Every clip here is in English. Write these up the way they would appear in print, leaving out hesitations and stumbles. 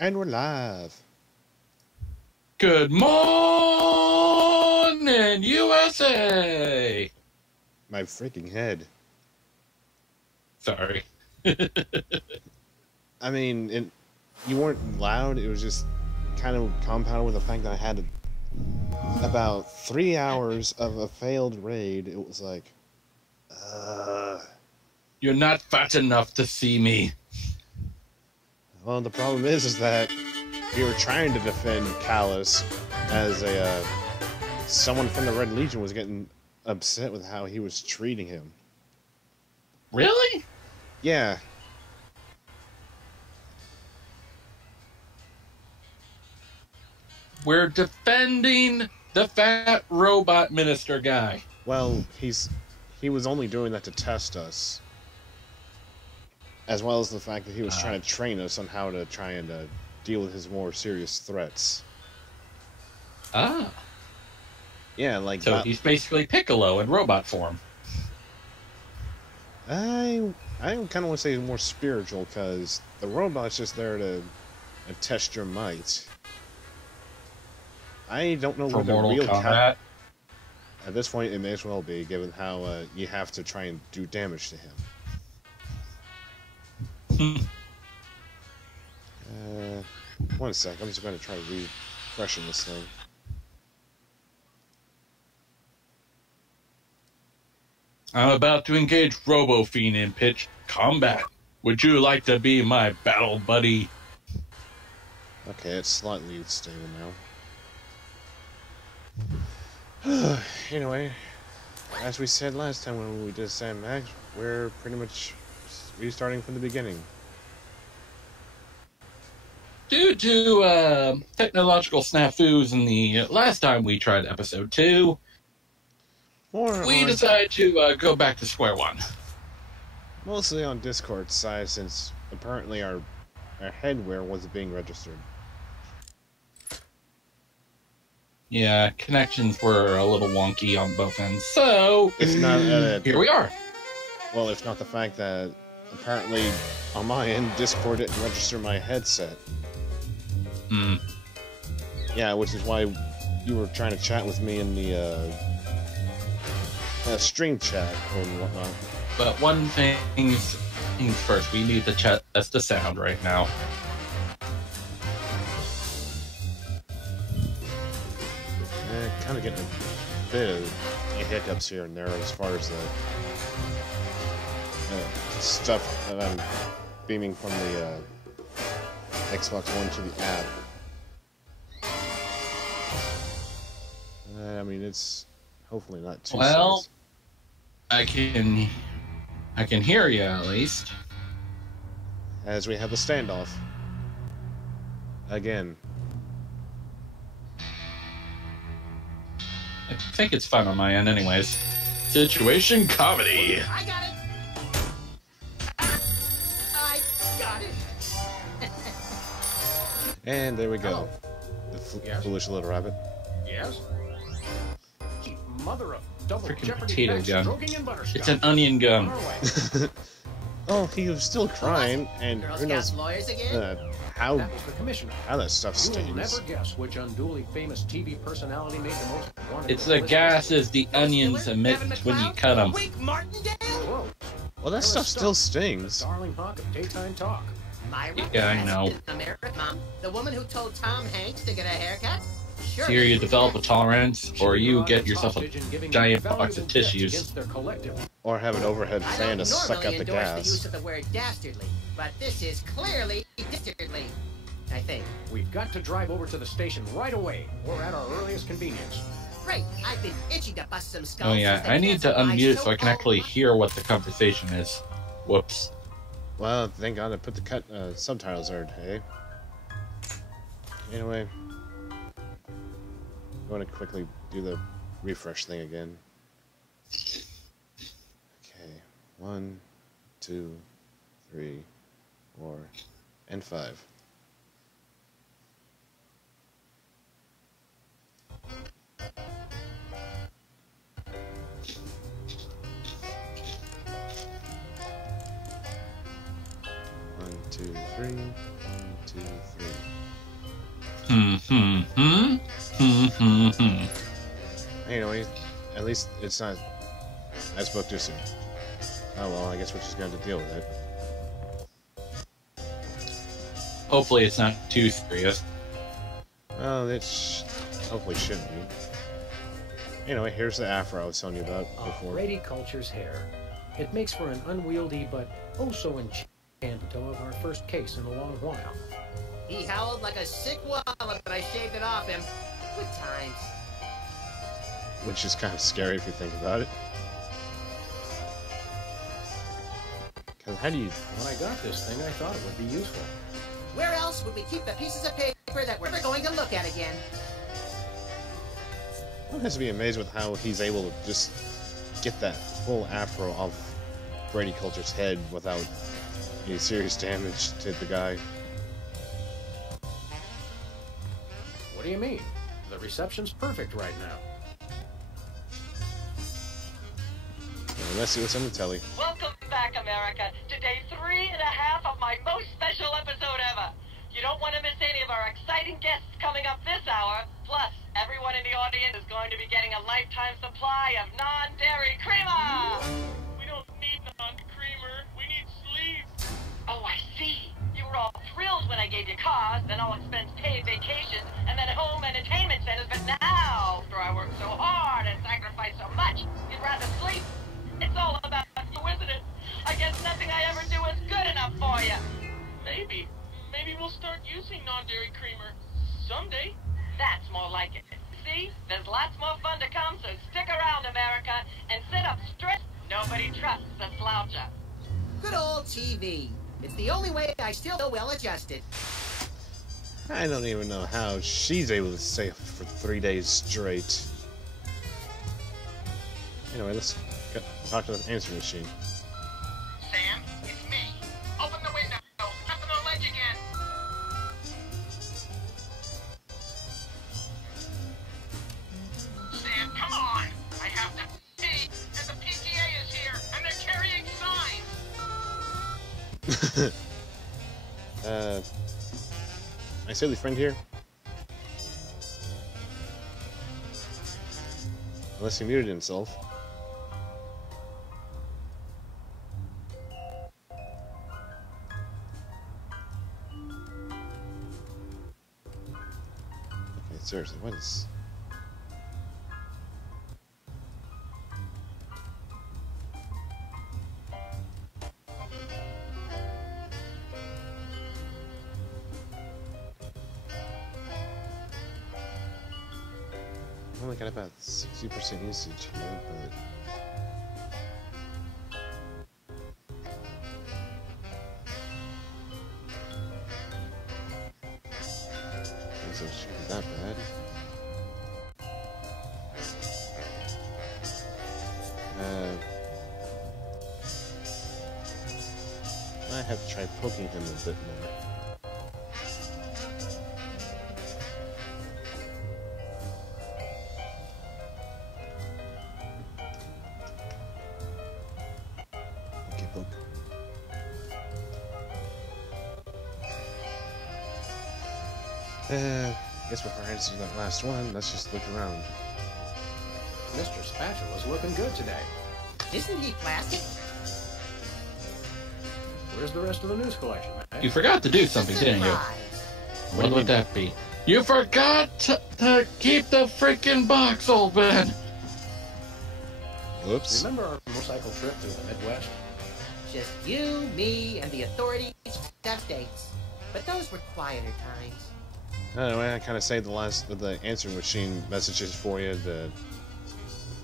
And we're live. Good morning, USA! My freaking head. Sorry. I mean, you weren't loud. It was just kind of compounded with the fact that I had about 3 hours of a failed raid. It was like, You're not fat enough to see me. Well, the problem is that we were trying to defend Callus as someone from the Red Legion was getting upset with how he was treating him. Really? Yeah. We're defending the fat robot minister guy. Well, he was only doing that to test us, as well as the fact that he was trying to train us on how to try and deal with his more serious threats. Ah. Yeah, like... So he's basically Piccolo in robot form. I kind of want to say more spiritual, because the robot's just there to test your might. I don't know where the real Kombat. At this point, it may as well be, given how you have to try and do damage to him. 1 sec, I'm just going to try refreshing this thing. I'm about to engage Robo Fiend in pitch combat. Would you like to be my battle buddy? Okay, it's slightly stable now. Anyway, as we said last time when we did Sam Max, we're pretty much restarting from the beginning. Due to technological snafus in the last time we tried episode 2, we decided to go back to square one. Mostly on Discord's side, since apparently our headwear wasn't being registered. Yeah, connections were a little wonky on both ends, so it's not here we are. Well, if not the fact that apparently on my end, Discord didn't register my headset. Hmm. Yeah, which is why you were trying to chat with me in the stream chat and whatnot. But one thing's first, we need to test the sound right now. Kind of getting a bit of hiccups here and there as far as the stuff that I'm beaming from the Xbox One to the app. I mean, it's hopefully not too serious. I can hear you at least. As we have the standoff again. I think it's fine on my end anyways. Situation comedy. I got it. I got it. And there we go. Hello. The foolish little rabbit. Yes? Mother of double Freaking potato gun. It's an onion. onion gun. Oh, he was still crying, and Girl who knows Scouts lawyers again? how That was the commissioner. that stuff You will stings. never guess which unduly famous TV personality made the most wanted. It's the gases the onions emit when you cut them. Wink Martindale? Whoa. Well, that stuff still stings. Darling hawk of daytime talk. Myra? Yeah, I know. America, Mom. The woman who told Tom Hanks to get a haircut? Sure. Either you develop a tolerance, or you get yourself a Hostage and giving giant valuable box of gifts tissues. against their collective. Or have an overhead I fan don't to suck normally out the endorse the use gas. of the word dastardly, but this is clearly dastardly. I think. We've got to drive over to the station right away, or at our earliest convenience. Great. I've been itching to bust some skulls. Oh yeah, since they I need to canceled my unmute so I can so-called actually hear what the conversation is. Whoops. Well, thank God I put the subtitles there today. Anyway, I'm going to quickly do the refresh thing again. Okay, 1, 2, 3, 4, and 5. One, two, three. 1, 2, Anyway, at least it's not. I spoke too soon. Oh well, I guess we're just going to deal with it. Hopefully it's not too serious. Well, it hopefully shouldn't be. Anyway, here's the afro I was telling you about before. Brady Culture's hair. It makes for an unwieldy but oh so enchanto of our first case in a long while. He howled like a sick wallop, but I shaved it off him. Good times. Which is kind of scary if you think about it. Because how do you... When I got this thing, I thought it would be useful. Where else would we keep the pieces of paper that we're never going to look at again? One has to be amazed with how he's able to just get that full afro off Brady Coulter's head without any serious damage to the guy. What do you mean? The reception's perfect right now. Well, let's see what's on the telly. Welcome back, America, to day 3.5 of my most special episode ever. You don't want to miss any of our exciting guests coming up this hour. Plus, everyone in the audience is going to be getting a lifetime supply of non-dairy creamer. We don't need non-creamer. We need sleep. Oh, I see. You were all thrilled when I gave you cars, then all expense paid vacations, and then home entertainment centers. But now, after I worked so hard and sacrificed so much, you'd rather sleep. It's all about you, isn't it? I guess nothing I ever do is good enough for you. Maybe we'll start using non-dairy creamer someday. That's more like it. See? There's lots more fun to come, so stick around, America, and sit up straight. Nobody trusts a sloucher. Good old TV. It's the only way I still feel well adjusted. I don't even know how she's able to stay for 3 days straight. Anyway, let's talk to the answering machine. Sam, it's me. Open the window. Nothing on ledge again. Sam, come on. I have to pee, and the PTA is here, and they're carrying signs. My silly friend here? Unless he muted himself. Okay, seriously, what is... I only got about 60% usage here, but... So it shouldn't be that bad. I have to try poking him a bit more. Okay, poke. Guess before I answer that last one, let's just look around. Mr. Spatula's looking good today. Isn't he plastic? Where's the rest of the news collection, man? You forgot to do something, didn't you? What would that be? You forgot to keep the freaking box open! Whoops. Remember our motorcycle trip through the Midwest? Just you, me, and the authorities set dates. But those were quieter times. Anyway, I kind of saved the last of the answering machine messages for you to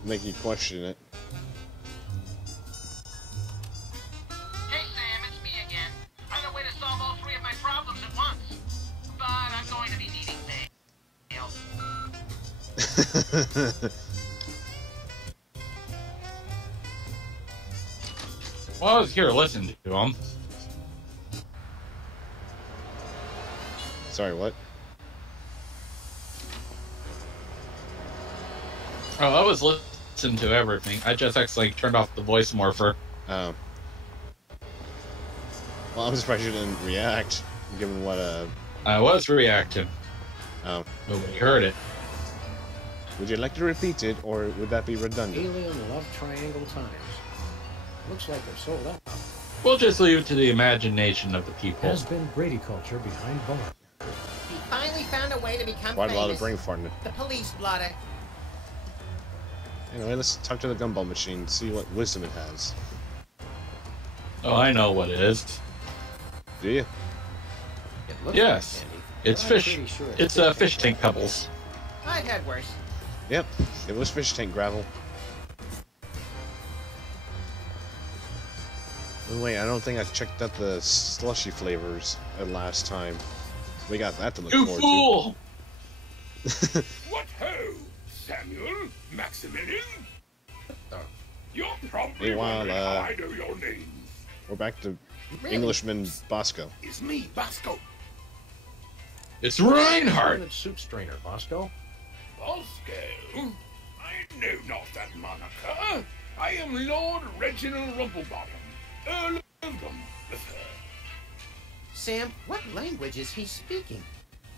make you question it. Hey, Sam, it's me again. I know a way to solve all 3 of my problems at once. But I'm going to be needing bail. Well, I was here to listen to him. Sorry, what? Oh, I was listening to everything. I just actually turned off the voice morpher. Oh. Well, I'm surprised you didn't react, given what I was reacting. Oh. Nobody heard it. Would you like to repeat it, or would that be redundant? Alien love triangle times. Looks like they're sold out. We'll just leave it to the imagination of the people. Has been Brady culture behind bars. He finally found a way to become Quite a lot of famous. brain farting. The police blotter. Anyway, let's talk to the gumball machine, see what wisdom it has. Oh, I know what it is. Do you? It looks Yes. like candy, It's but I'm fish. pretty sure It's fish tank pebbles. I've had worse. Yep, it was fish tank gravel. Oh, wait, I don't think I checked out the slushy flavors last time. We got that to look You forward fool! to. What ho, Samuel? Maximilian? You're probably Meanwhile, wondering how I know your names. We're back to Really? Englishman Bosco. It's me, Bosco. It's Reinhardt! Permanent soup strainer, Bosco. Bosco? I know not that moniker. I am Lord Reginald Rumplebottom, Earl of Dumfriesshire. Sam, what language is he speaking?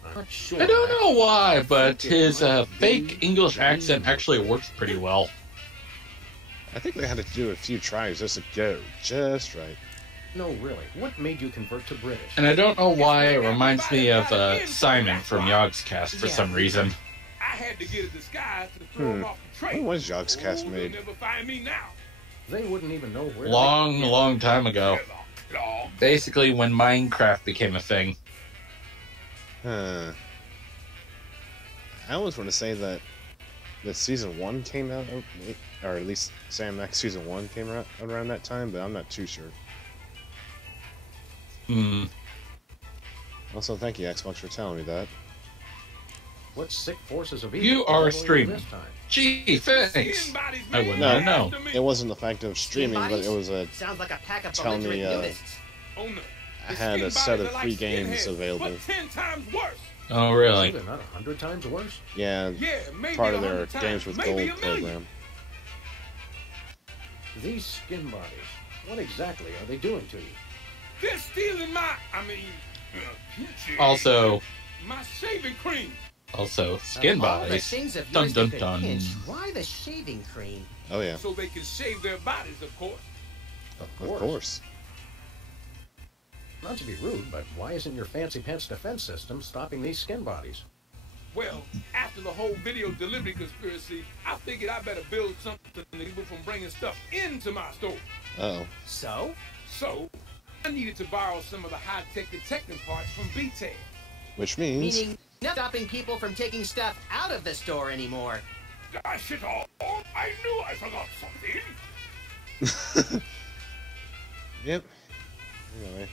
I'm not sure. I don't know why, but his fake English accent actually works pretty well. I think they had to do a few tries just to go just right. No, really. What made you convert to British? And I don't know why it reminds me of Simon from Yogscast for some reason. I had to get a disguise to throw him off the train. When was Yogscast Oh, made? They'll never find me now. They wouldn't even know where. Long time ago. Long. Basically when Minecraft became a thing. Huh. I always want to say that season 1 came out, or at least Sam Max season 1 came out around that time, but I'm not too sure. Hmm. Also, thank you, Xbox, for telling me that. What sick forces of evil? You are following streaming. this time? Gee, thanks. Skin-bodies, I wouldn't man. know. It wasn't the fact of streaming, but it was a Sounds like a pack of Tell me, belligerent nudists. Oh, no. I The had a skin set of bodies are free like games skinheads, available. But 10 times worse. Oh, really? They're not 100 times worse. Yeah, Yeah, maybe part of their 100 times, Games with maybe Gold a million. program. These skin bodies. What exactly are they doing to you? They're stealing my, peachy. Also, My shaving cream. skin Of all the bodies. things of Dun yours dun they could dun. pinch, why the shaving cream? Oh yeah, So they can shave their bodies, of course. of course. Not to be rude, but why isn't your fancy pants defense system stopping these skin bodies? Well, after the whole video delivery conspiracy, I figured I better build something to keep people from bringing stuff into my store. Uh-oh. So? So, I needed to borrow some of the high-tech detecting parts from BTEC. Which means... Meaning, not stopping people from taking stuff out of the store anymore. Dash it all, I knew I forgot something. Yep. Anyway.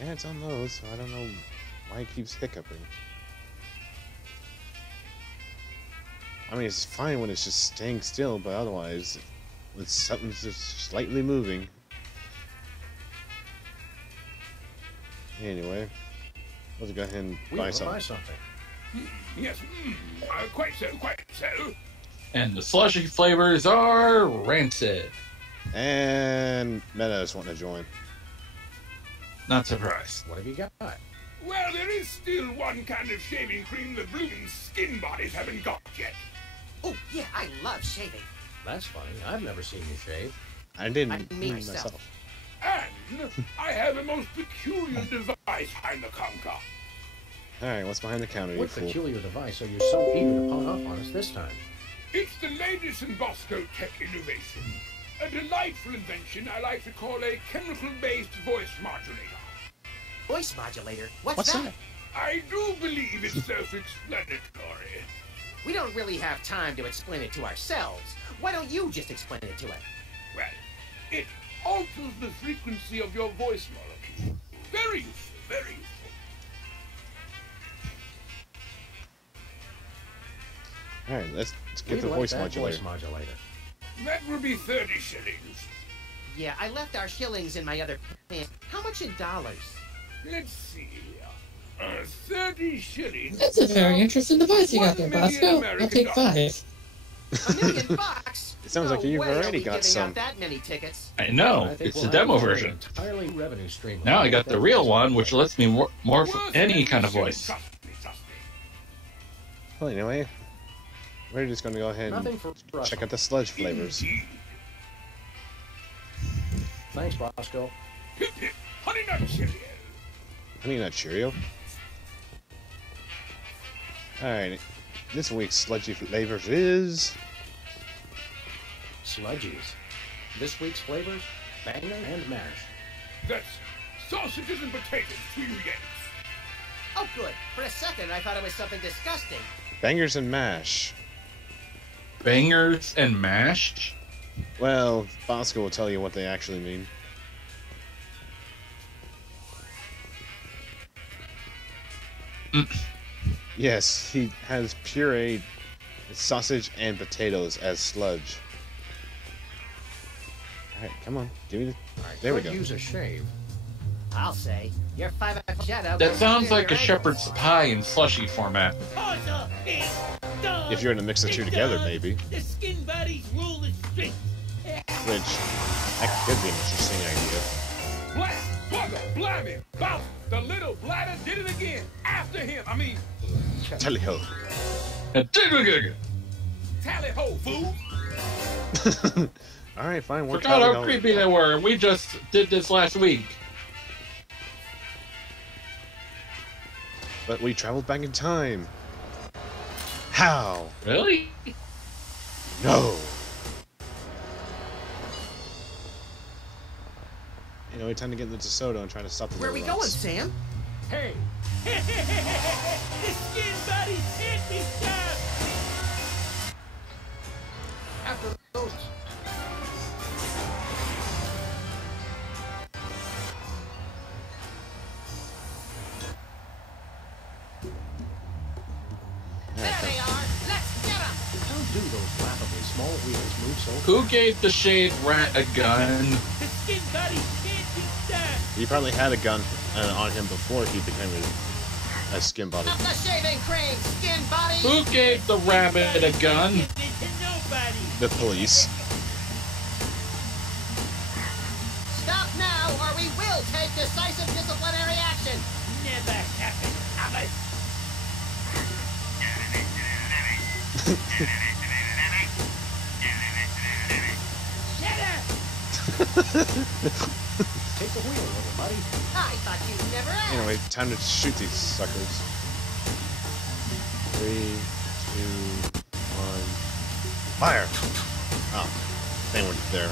Yeah, it's on those, so I don't know why it keeps hiccuping. I mean, it's fine when it's just staying still, but otherwise, when something's just slightly moving. Anyway, let's go ahead and We buy want to buy something. something. Yes, quite so, quite so. And the slushy flavors are rancid. And Meadows wanting to join. Not surprised. What have you got? Well, there is still one kind of shaving cream the blooming skin bodies haven't got yet. Oh, yeah, I love shaving. That's funny. I've never seen you shave. I didn't I mean myself. myself. And I have a most peculiar device behind the counter. Alright, what's behind the counter, you What fool? peculiar device are you so eager to pawn off on us this time? It's the latest in Bosco tech innovation. A delightful invention I like to call a chemical-based voice modulator. Voice modulator? What's What's that? that? I do believe it's self-explanatory. We don't really have time to explain it to ourselves. Why don't you just explain it to us? Well, it alters the frequency of your voice molecule. Very useful, very useful. Alright, let's get We'd the like voice that modulator. Voice modulator. That will be 30 shillings. Yeah, I left our shillings in my other pants. How much in dollars? Let's see. 30 shillings. That's a very interesting device you got there, Bosco. I'll take $5. $1 million bucks? sounds like you've way I'll already be got giving some. out that many tickets. I know. I think It's we'll the have demo an version. entirely new revenue stream. Now I got the real one, which lets me more for Worth any every kind of shilling, voice. Trust me, trust me. Well, anyway, we're just going to go ahead Nothing and for us. check out the sludge flavors. Thanks, Bosco. Hit it, Honey Nut Cheerio. Honey Nut Cheerio. Alright, this week's sludgy flavors is... Sludgies. This week's flavors, banger and mash. That's sausages and potatoes, 2 Yanks. Oh, good. For a second, I thought it was something disgusting. Bangers and mash. Bangers and mash? Well, Bosco will tell you what they actually mean. Yes, he has pureed sausage and potatoes as sludge. Alright, come on. Give me the... There we go. Use a shave. I'll say. You're 5 Jetta. That sounds like a shepherd's pie in slushy format. If you're gonna mix the two together, maybe. The skin buddies rule the streets. Which, that could be an interesting idea. Blast, bugger, blimey, bounce. The little bladder did it again. After him. I mean, Tally ho. tally ho, fool. Alright, fine. We're Forgot how creepy they were. We just did this last week. But we traveled back in time. How? Really? No. You know, it's time to get into DeSoto and try to stop the Where are we robots. going, Sam? Hey, The skin buddies can't be stopped. after those. There they are. Let's get them. How do those laughably small wheels move so fast? Who gave the shade rat a gun? The skin buddies can't be stopped. He probably had a gun on him before he became a skin body. Up the shaving cream, skin body. Who gave the rabbit a gun? Give it to nobody. The police. Stop now, or we will take decisive disciplinary action. Never happen, Albert. Shut up. Take the wheel, little buddy. I thought you'd never ask. Anyway, time to shoot these suckers. 3, 2, 1. Fire! Oh, they weren't there.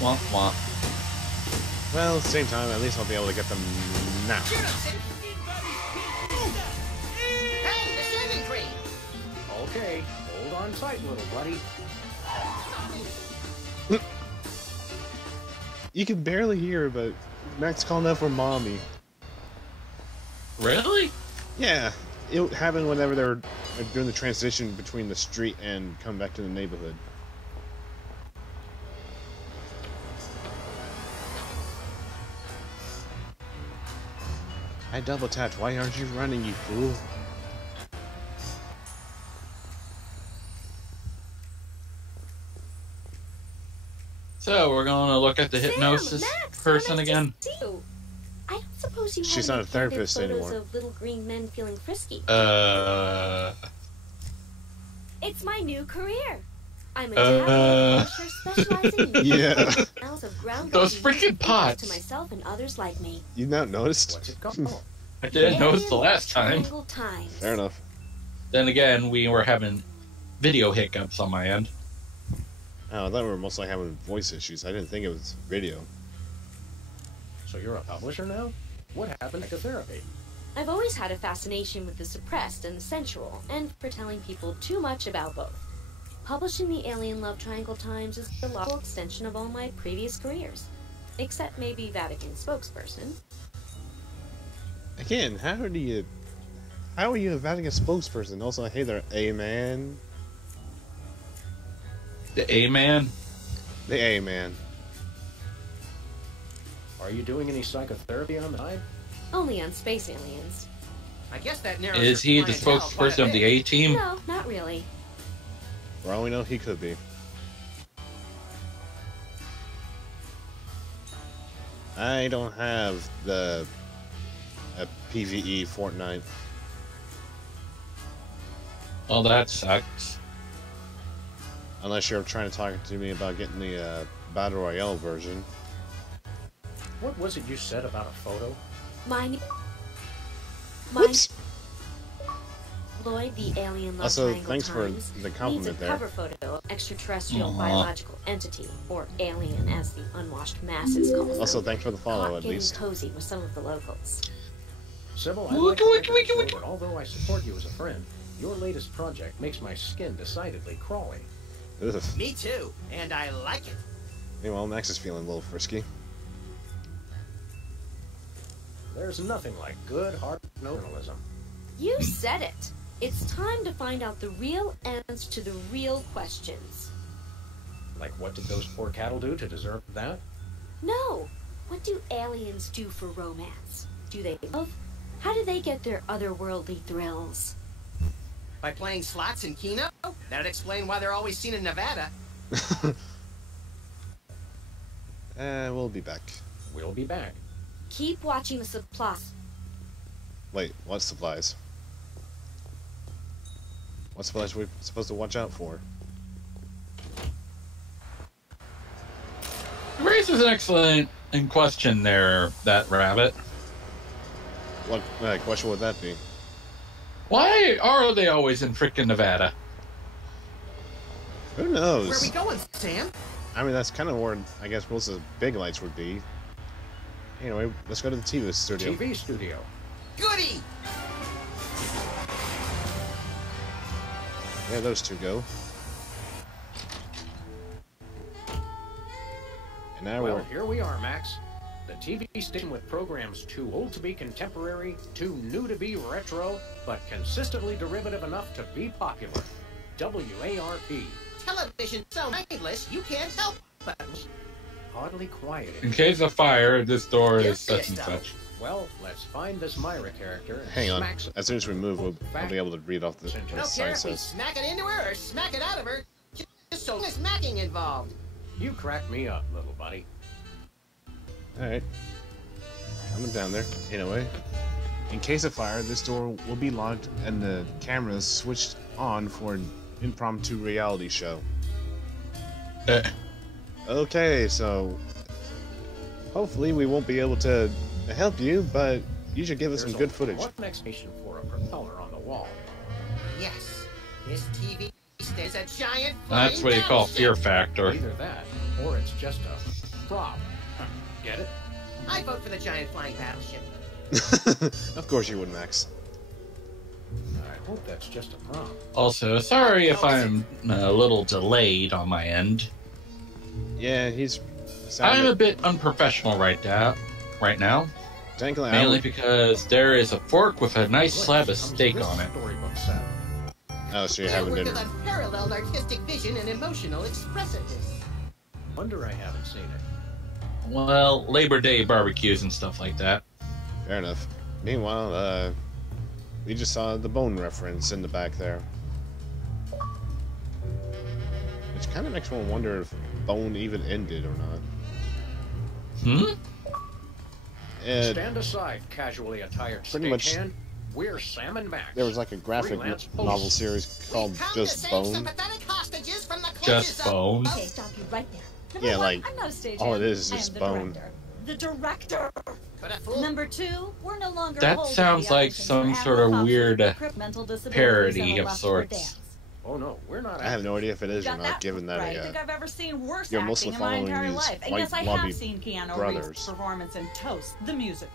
Womp womp. Well, at the same time, at least I'll be able to get them now. Shoot 'em, Sid. Skin buddies can't be stopped. Hey, the shaving cream. Okay, hold on tight, little buddy. You can barely hear, but Max calling out for mommy. Really? Yeah, it happened whenever they were doing the transition between the street and come back to the neighborhood. I double tapped. Why aren't you running, you fool? So we're gonna look at the hypnosis person again. I don't suppose you She's have not any a therapist candid photos anymore. of little green men feeling frisky. It's my new career. I'm a tabloid publisher specializing in Yeah. smells of ground Those coffee freaking and pots. to myself and others like me. You not noticed? What's it called? I didn't notice the Alien last time. Triangle Times. Fair enough. Then again, we were having video hiccups on my end. Oh, I thought we were mostly having voice issues. I didn't think it was video. So you're a publisher now? What happened to therapy? I've always had a fascination with the suppressed and the sensual, and for telling people too much about both. Publishing the Alien Love Triangle Times is the logical extension of all my previous careers. Except maybe Vatican spokesperson. Again, how are you a Vatican spokesperson? Also, hey there, A-man. The A-man? The A-man. Are you doing any psychotherapy on the side? Only on space aliens. I guess that narrows Is your he the clientele quite a spokesperson of the bit. A-team? No, not really. For all we know, he could be. I don't have the PvE Fortnite. Well, that sucks. Unless you're trying to talk to me about getting the Battle Royale version. What was it you said about a photo? My Whoops! Lloyd, the alien love Also, triangle thanks for times, the needs a compliment there. cover photo of extraterrestrial Aw. biological entity, or alien as the unwashed masses call them. Also, thanks for the follow, Caught at getting least. cozy with some of the locals. Sybil, I'd Wiki, like to wiki, make wiki, sure that although I support you as a friend, your latest project makes my skin decidedly crawly. Ugh. Me too, and I like it. Meanwhile, Max is feeling a little frisky. There's nothing like good, hard journalism. You said it. It's time to find out the real answers to the real questions. Like, what did those poor cattle do to deserve that? No. What do aliens do for romance? Do they love? How do they get their otherworldly thrills? By playing slots in Keno? That'd explain why they're always seen in Nevada. We'll be back. We'll be back. Keep watching the supplies. Wait, what supplies? What supplies are we supposed to watch out for? Raises an excellent question there, that rabbit. What question would that be? Why are they always in frickin' Nevada? Who knows? Where are we going, Sam? I mean, that's kind of where I guess most of the big lights would be. Anyway, let's go to the TV studio. TV studio. Goody! Yeah, those two go. And now Well, we're... here we are, Max. The TV station with programs too old to be contemporary, too new to be retro, but consistently derivative enough to be popular. WARP. Television so mindless you can't help but... Oddly quiet. In case of fire, this door is Here's such and this such. Well, let's find this Myra character and Hang on. smack some As soon as we move, I'll be able to read off the I don't care sign if we says. smack it into her or smack it out of her. Just so there's smacking involved. You crack me up, little buddy. Alright. Coming down there. Anyway. In case of fire, this door will be locked and the cameras switched on for an impromptu reality show. Okay, so hopefully we won't be able to help you, but you should give us some There's good only footage. one explanation for a propeller on the wall. Yes, this TV is a giant That's flying what you call battleship. fear factor. Either that, or it's just a prop. Get it? I vote for the giant flying battleship. Of course you would, Max. I hope that's just a prop. Also, sorry if I'm a little delayed on my end. Yeah, he's I'm a sounding bit unprofessional right now, technically mainly because there is a fork with a nice slab of steak on it. Storybook set. Oh, so you're Their having work dinner. of unparalleled artistic vision and emotional expressiveness. Wonder I haven't seen it. Well, Labor Day barbecues and stuff like that. Fair enough. Meanwhile, we just saw the bone reference in the back there. Which kind of makes one wonder if Bone even ended or not. Stand aside, casually attired Pretty much- stagehand. We're Sam and Max. There was like a graphic Freelance novel hosts. series called We've come Just to save Bone. some pathetic hostages from the clutches Just of- bone. Okay, stop you right there. Number Yeah, one, like, I'm not a stage all it hand. is I just am the bone. director. The director. Could a fool Number two, we're no longer That holding sounds the like auditions some for sort of animal weird, cops with mental disabilities parody and a of lust for sorts. dance. Oh no, we're not. I have no idea if it is or Got not, that given that right. I think I've ever seen worse you're acting mostly in my following entire these life. And white yes, I lobby have seen Keanu brothers. Reeves' performance in Toast, the musical.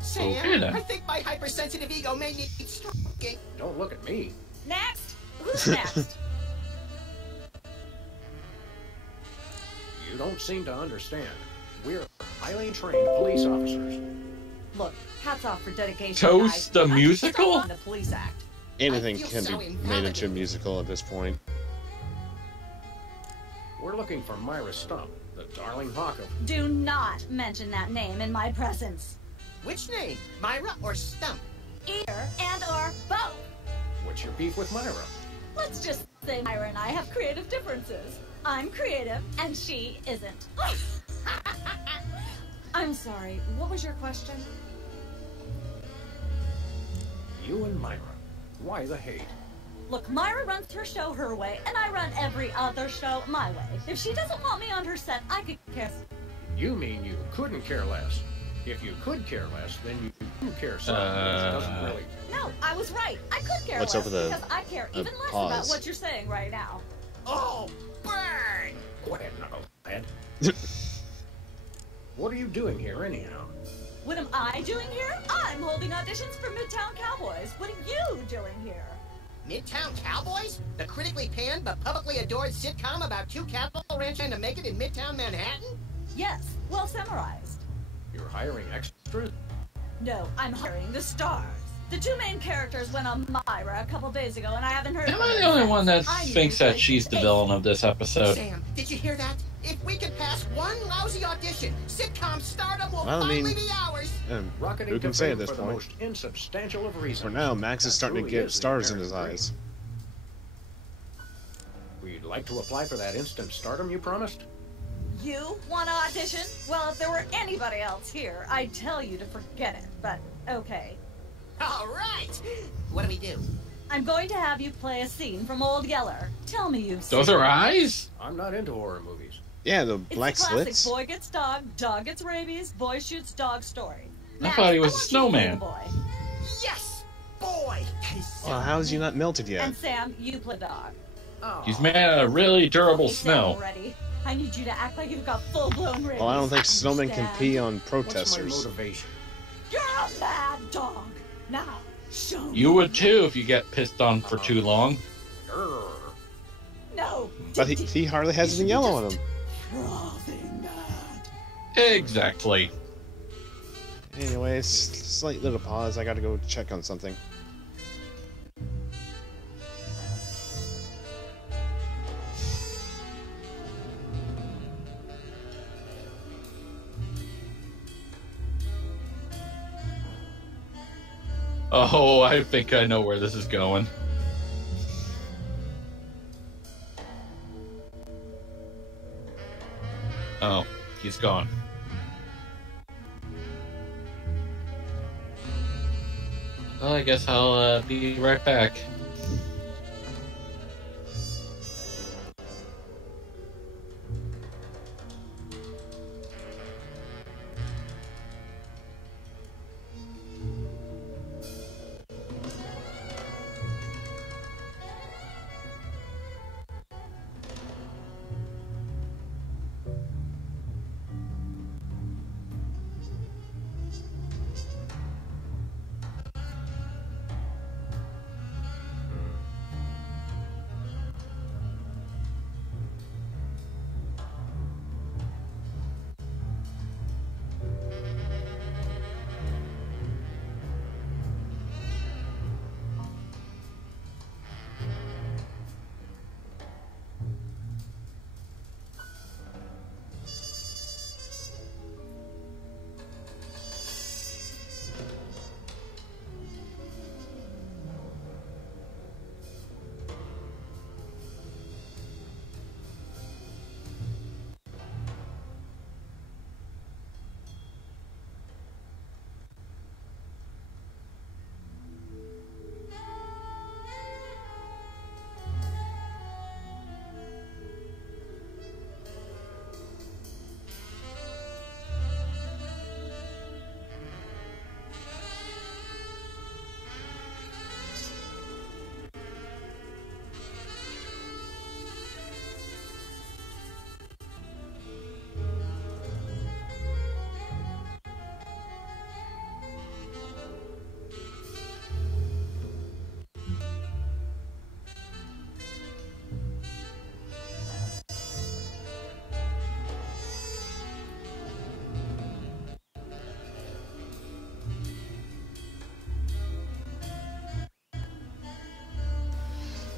Sam, Okay, then. I think my hypersensitive ego may need stroking. Don't look at me. Next? Who's next? You don't seem to understand. We're highly trained police officers. Look, hats off for dedication. Toast guys. the I'm musical? stuck on the police act. Anything I feel can so be made into a invalidated. musical at this point. We're looking for Myra Stump, the darling hawk of... Do not mention that name in my presence. Which name, Myra or Stump? Either and or both. What's your beef with Myra? Let's just say Myra and I have creative differences. I'm creative and she isn't. I'm I'm sorry, what was your question? You and Myra. Why the hate? Look, Myra runs her show her way, and I run every other show my way. If she doesn't want me on her set, I could care. You mean you couldn't care less? If you could care less, then you do care some, which doesn't really... No, I was right. I could care What's less over the- because I care even less pause. about what you're saying right now. Oh, burn! Go ahead, Knucklehead. What are you doing here, anyhow? What am I doing here? I'm holding auditions for Midtown Cowboys. What are you doing here? Midtown Cowboys? The critically panned but publicly adored sitcom about two cattle ranchers trying to make it in Midtown Manhattan? Yes, well summarized. You're hiring extras? No, I'm hiring the stars. The two main characters went on Myra a couple days ago, and I haven't heard Am from I them the only since. one that I need thinks to that play she's the Ace. villain of this episode? Sam, did you hear that? If we could pass one lousy audition, sitcom stardom will Well, I mean, finally be ours. Rocketing who can to say fame at this for the point? most insubstantial of reasons. For now, Max is That starting to truly get is the stars in his American eyes. dream. We'd like to apply for that instant stardom you promised. You want to audition? Well, if there were anybody else here, I'd tell you to forget it, but okay. All right. What do we do? I'm going to have you play a scene from Old Yeller. Tell me you've Those seen are it. eyes? I'm not into horror movies. Yeah, the It's black the classic slits. boy gets dog gets rabies, boy shoots dog story. I thought he was a want you to play the snowman. boy. Yes, boy. That is so Well, how is he not melted yet? And Sam, you play dog. Oh. He's made out of really durable Okay, Sam, snow. already. I need you to act like you've got full-blown rabies. Well, I don't think snowmen can Understand? pee on What's my protesters. motivation? You're a mad dog. Now, show me. You would too if you get pissed on for too long. Grr. No. But he hardly has anything yellow on him. Frothing mad. Exactly. Anyways, slight little pause. I gotta go check on something. Oh, I think I know where this is going. Oh, he's gone. Well, I guess I'll be right back.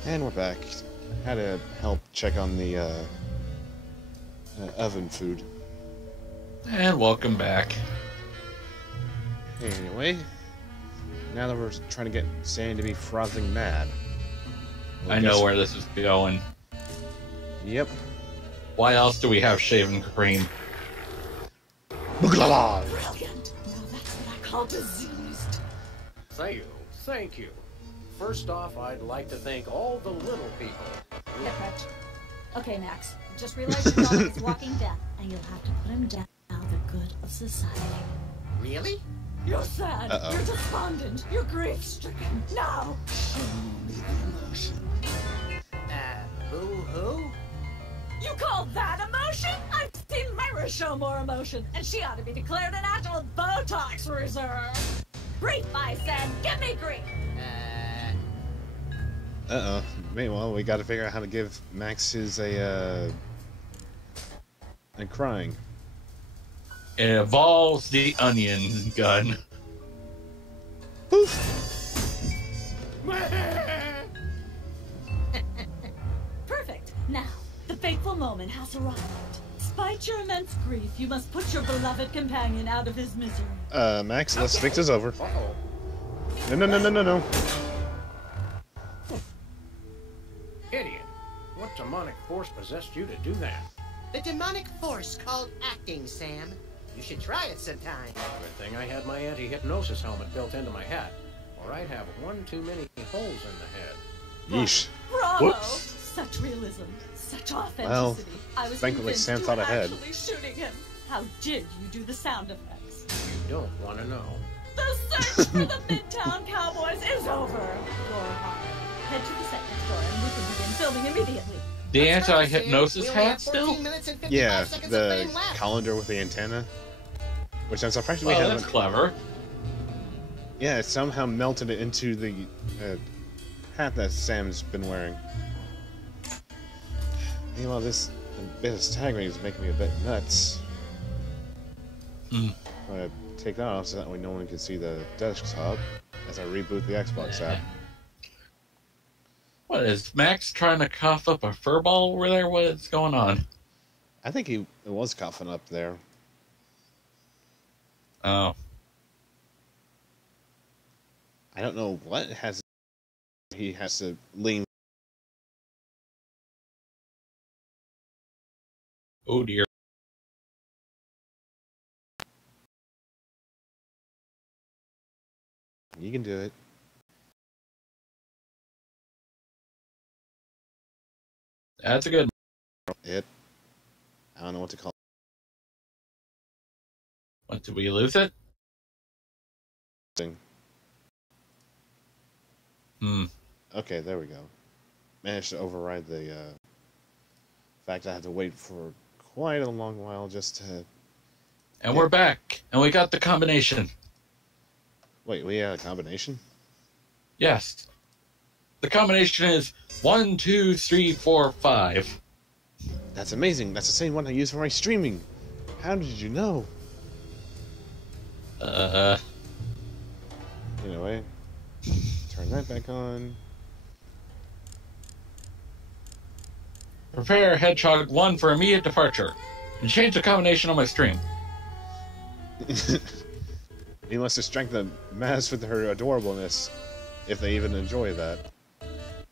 And we're back. Had to help check on the oven food. And welcome back. Anyway, now that we're trying to get Sam to be frothing mad. Well, I know guess- where this is going. Yep. Why else do we have shaving cream? Brilliant. Now that's what I call diseased. Thank you. First off, I'd like to thank all the little people. Hypocrite. Okay, Max. Just realize your dog is walking death, and you'll have to put him down for the good of society. Really? You're sad. You're despondent. You're grief-stricken. Now, show me the emotion. Boo-hoo? You call that emotion? I've seen Myra show more emotion, and she ought to be declared a national Botox reserve. Grief, I said. Give me grief. Meanwhile, we got to figure out how to give Max his and crying. It involves the onion gun. Poof. Perfect. Now, the fateful moment has arrived. Despite your immense grief, you must put your beloved companion out of his misery. Max, let's fix this over. Uh-oh. No. Idiot. What demonic force possessed you to do that? The demonic force called acting, Sam. You should try it sometime. Good thing I had my anti-hypnosis helmet built into my hat, or I'd have one too many holes in the head. Yeesh. Bravo! Whoops. Such realism, such authenticity. Well, I was thankfully convinced Sam you thought were ahead. actually shooting him. How did you do the sound effects? You don't want to know. The search for the Midtown Cowboys is over. Door hired. Head to the set next door and we can begin filming immediately. The Let's go, anti-hypnosis Sam. We only hat have 14 still? minutes and 55 Yeah, seconds of the fame left. colander with the antenna. Which I'm surprised we Well, haven't. that's clever. Yeah, it somehow melted it into the hat that Sam's been wearing. Meanwhile, this bit of staggering is making me a bit nuts. Hmm. I'm gonna take that off so that way no one can see the desktop as I reboot the Xbox app. What is Max trying to cough up a fur ball over there? What is going on? I think he was coughing up there. Oh. I don't know what he has to lean. Oh dear. You can do it. That's a good It. I don't know what to call What, did we lose it? it. Hmm. Okay, there we go. Managed to override the fact I had to wait for quite a long while just to... And we're back. And we got the combination. Wait, we had a combination? Yes. The combination is 1, 2, 3, 4, 5. That's amazing. That's the same one I use for my streaming. How did you know? Anyway, turn that back on. Prepare Hedgehog 1 for immediate departure. And change the combination on my stream. He must distract the mass with her adorableness, if they even enjoy that.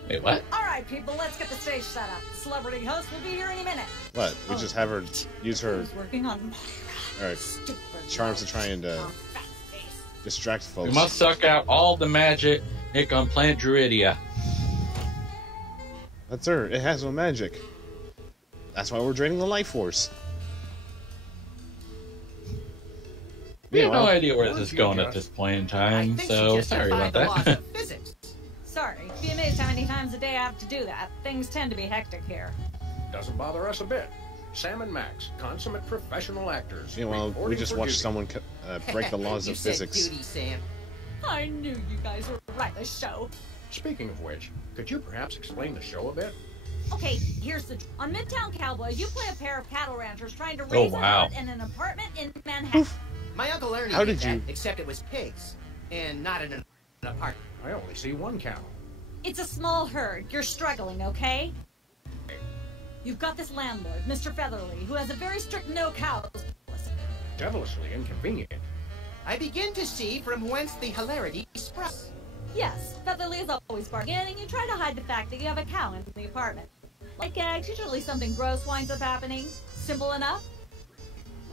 Wait, what? All right, people, let's get the stage set up. The celebrity host will be here any minute. What? We just have her use her Who's working on charms to try and distract folks. We must suck out all the magic on planet Druidia. That's her. It has no magic. That's why we're draining the life force. We have no Meanwhile- idea where this is going at this point in I time, think so she just sorry defied about the laws that. of physics. Sorry, be amazed how many times a day I have to do that. Things tend to be hectic here. Doesn't bother us a bit. Sam and Max, consummate professional actors. Meanwhile, we reporting just for watched duty. someone break the laws You of said physics. duty, Sam. I knew you guys would write the show. Speaking of which, could you perhaps explain the show a bit? Okay, here's the... On Midtown Cowboys, you play a pair of cattle ranchers trying to raise wow. a herd in an apartment in Manhattan. My Uncle Ernie How did did you- that, except it was pigs. And not in an apartment. I only see one cow. It's a small herd. You're struggling, okay? You've got this landlord, Mr. Featherly, who has a very strict no-cows policy. Devilishly inconvenient. I begin to see from whence the hilarity sprouts. Yes, Featherly is always barking, and you try to hide the fact that you have a cow in the apartment. Like usually something gross winds up happening. Simple enough?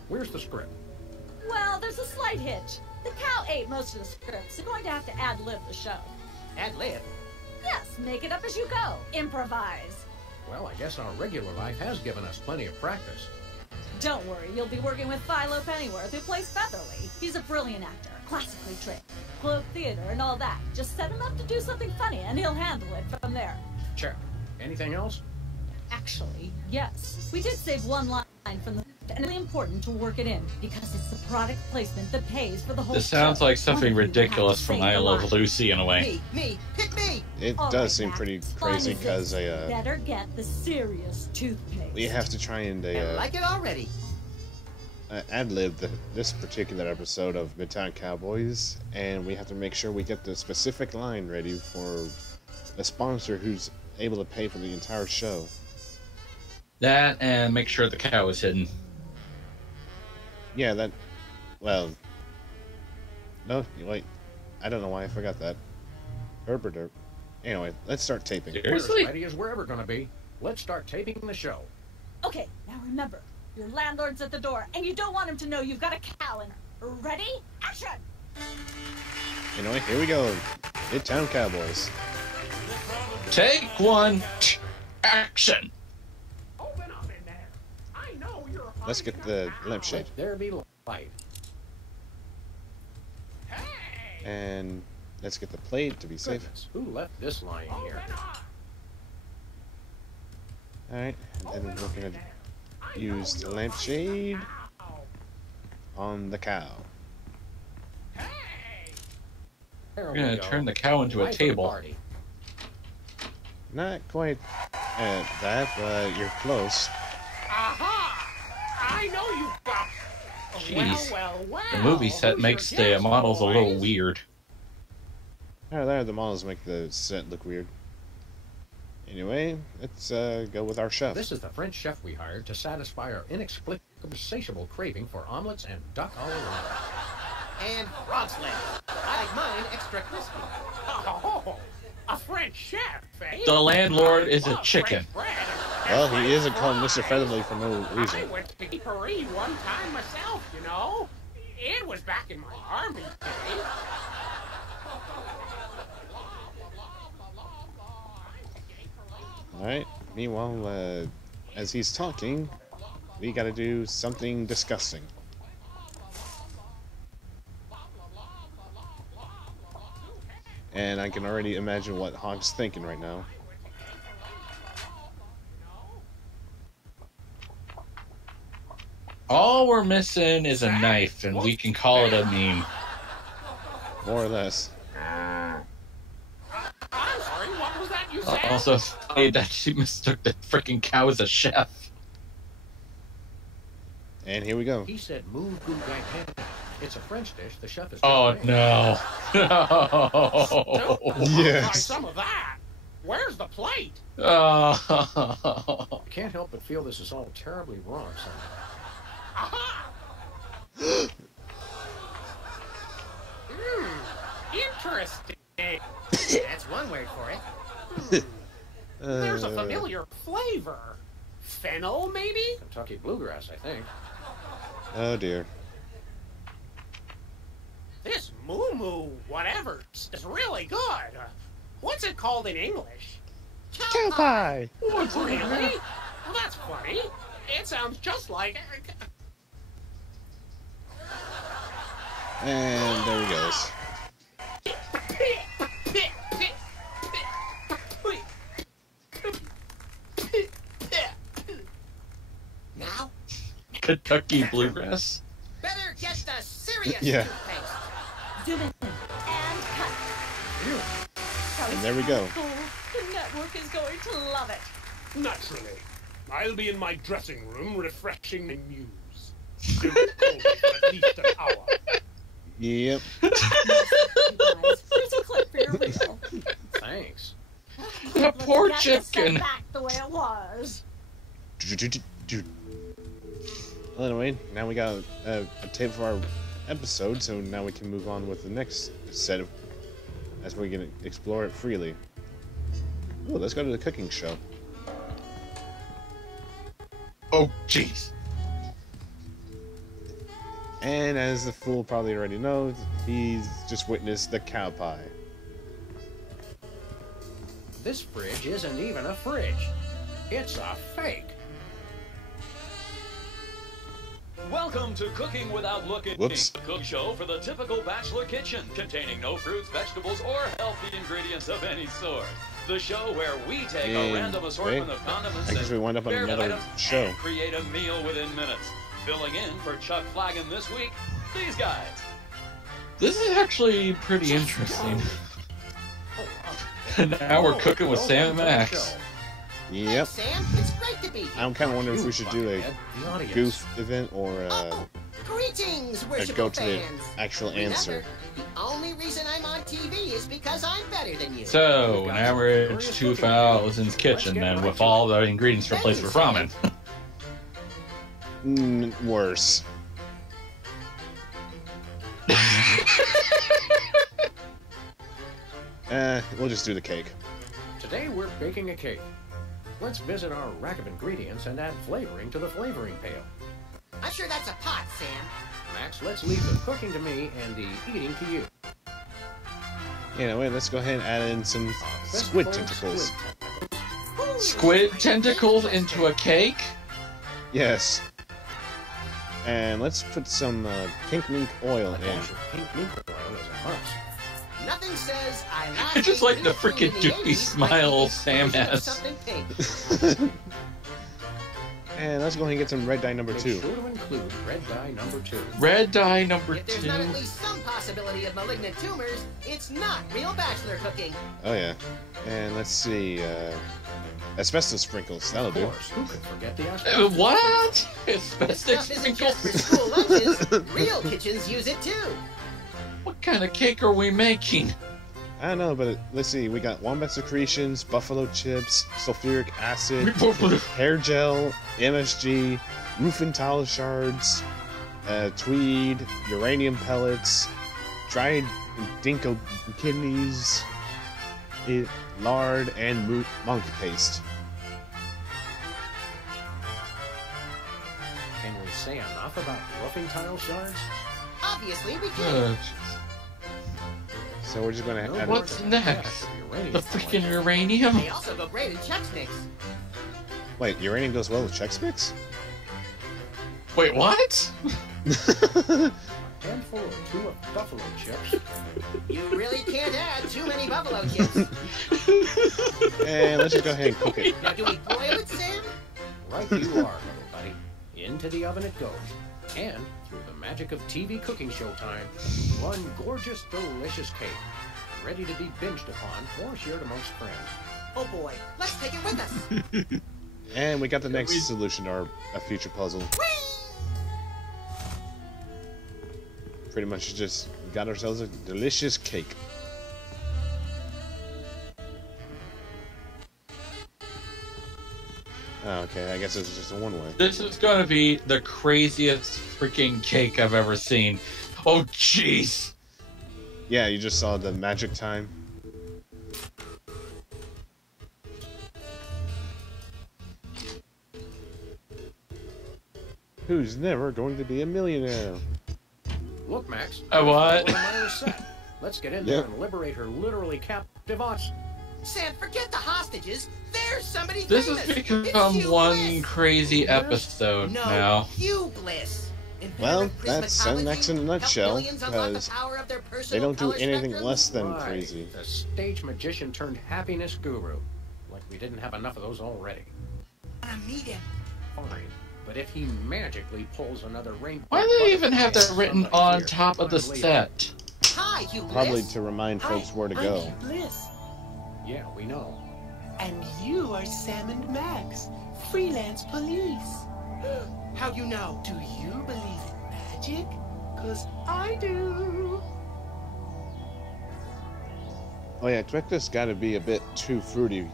Where's the script? Well, there's a slight hitch. The cow ate most of the scripts. You're going to have to ad-lib the show. Ad-lib? Yes, make it up as you go. Improvise. Well, I guess our regular life has given us plenty of practice. Don't worry, you'll be working with Philo Pennyworth, who plays Featherly. He's a brilliant actor, classically trained, Globe Theater and all that. Just set him up to do something funny, and he'll handle it from there. Check. Anything else? Actually, yes. We did save one line from the... and it's really important to work it in, because it's the product placement that pays for the whole This sounds like something One of you will have ridiculous to from save I the Love line. Lucy in a way. Me, pick me! It All does right, seem Max, pretty fine crazy as because this. Better get the serious toothpaste. we have to try and I like it already. ad-lib this particular episode of Midtown Cowboys, and we have to make sure we get the specific line ready for a sponsor who's able to pay for the entire show. That, and make sure the cow is hidden. Yeah, that... Well... No, wait. I don't know why I forgot that. Herberder. Anyway, let's start taping. We're as Seriously? ready as we're ever going to be. Let's start taping the show. Okay, now remember, your landlord's at the door, and you don't want him to know you've got a cow in her. Ready? Action! Anyway, here we go. Midtown Cowboys. Take one. Action. Open up in there. I know you're a Let's get the lampshade. Let there be light. Hey! And let's get the plate to be safe. Goodness, who left this lying here? Open up. Alright, and then Open we're up gonna in there. I use know the you're a lampshade cow. on the cow. Hey! There We're we gonna go. turn the cow into a Light of the table. party. Not quite at that, but you're close. Aha! I know you got. Jeez. Well. The movie set Who's makes your the guest, models a little boys? weird. There, the models make the set look weird. Anyway, let's go with our chef. This is the French chef we hired to satisfy our inexplicable, insatiable craving for omelets and duck all around. And frog's leg. I like mine extra crispy. Oh, a French chef, eh? The landlord is a Love chicken. French bread and Well, French he isn't called Mr. fries. Featherly for no I reason. went to Paris one time myself, you know. It was back in my army days. Alright, meanwhile, as he's talking, we gotta do something disgusting. And I can already imagine what Honk's thinking right now. All we're missing is a knife, and we can call it a meme. More or less. I'm sorry, what was that you said? Also, funny that she mistook the freaking cow as a chef. And here we go. He said, "Move goût gagne." It's a French dish. The chef is. Oh not no! Don't Yes. try some of that. Where's the plate? Oh. I can't help but feel this is all terribly wrong somehow. Aha! Interesting. That's one word for it. There's a familiar flavor. Fennel, maybe? Kentucky bluegrass, I think. Oh dear. This moo whatever is really good. What's it called in English? Cow pie! Really? Well, that's funny. It sounds just like... And there he goes. Now, Kentucky bluegrass? better get the serious Yeah. toothpaste. Zoom in and cut. And there we go. Cool. The network is going to love it. Naturally. I'll be in my dressing room refreshing the news. Still cold for at least an hour. Yep. You guys, here's a clip for your reel. Thanks. The poor Let's get this chicken. set back the way it was. Well, anyway, now we got a tape for our episode, so now we can move on with the next set of... as we can explore it freely. Ooh, let's go to the cooking show. Oh, jeez. And as the fool probably already knows, he's just witnessed the cow pie. This fridge isn't even a fridge. It's a fake. Welcome to Cooking Without Looking, Whoops. the cook show for the typical bachelor kitchen, containing no fruits, vegetables, or healthy ingredients of any sort. The show where we take a random assortment of condiments I guess we wind up on and another items show. and create a meal within minutes. Filling in for Chuck Flagon this week, these guys. This is actually pretty interesting. Now we're cooking with Sam and Max. Yep. Hey, Sam, it's great to be here. I'm kind of wondering if we should do a The audience. goof event or Greetings, go worshipful to the fans. actual answer. Remember, the only reason I'm on TV is because I'm better than you. So, an average 2000's kitchen then, with all the ingredients replaced with ramen. Worse. We'll just do the cake. Today we're baking a cake. Let's visit our rack of ingredients and add flavoring to the flavoring pail. I'm sure that's a pot, Sam. Max, let's leave the cooking to me and the eating to you. Anyway, let's go ahead and add in some squid tentacles. Squid tentacles into a cake? Yes. And let's put some pink mink oil A in. dash of pink mink oil is a must. Nothing says I I just like the freaking doofy smile Sam has. Something pink. And let's go ahead and get some red dye number Make 2. sure to include red dye number 2. Red dye number If there's 2. not at least some possibility of malignant tumors, it's not real bachelor cooking. Oh yeah. And let's see, asbestos sprinkles. That'll Of do. course, who could forget the asbestos? What? Asbestos Stuff isn't just for sprinkles? school lunches. Real kitchens use it too. What kind of cake are we making? I don't know, but let's see. We got wombat secretions, buffalo chips, sulfuric acid, hair gel, MSG, roofing tile shards, tweed, uranium pellets, dried dinko kidneys, lard, and monkey paste. Can we say enough about roofing tile shards? Obviously, we can. So we're just gonna add What's it. next? Uranium The freaking uranium? They also go great in Chex Mix. Wait, uranium goes well with Chex Mix? Wait, what? Handful or 2 of buffalo chips. You really can't add too many buffalo chips. And let's just go ahead and cook it. Now, do we boil it, Sam? Right you are, little buddy. Into the oven it goes. And, through the magic of TV cooking show time, one gorgeous, delicious cake. Ready to be binged upon or shared amongst friends. Oh boy, let's take it with us. And we got the next solution to our future puzzle. Pretty much just got ourselves a delicious cake. Oh, okay, I guess it's just a one-way. This is gonna be the craziest freaking cake I've ever seen. Oh, jeez. Yeah, you just saw the magic time. Who's never going to be a millionaire? Look, Max. What? Myra's set. Let's get in there and liberate her literally captive audience. Sam, forget the hostages. There's somebody This famous. has become It's Hugh one Bliss. crazy episode No, now. Hugh Bliss. Inventor Well, of that's prismatology, Next in a helped nutshell, millions unlock the because power of their they personal don't do color anything spectrums. less than Right, crazy. The stage magician turned happiness guru. Like we didn't have enough of those already. I wanna meet him. Fine. But if he magically pulls another rainbow... Why do they even have that butterfly written somebody on here, top of the I'm leaving. set? Hi, Hugh Bliss. Probably to remind folks where to go. I'm Hugh Bliss. Yeah, we know. And you are Sam and Max, freelance police. How you know? Do you believe in magic? 'Cause I do. Oh yeah, breakfast got to be a bit too fruity.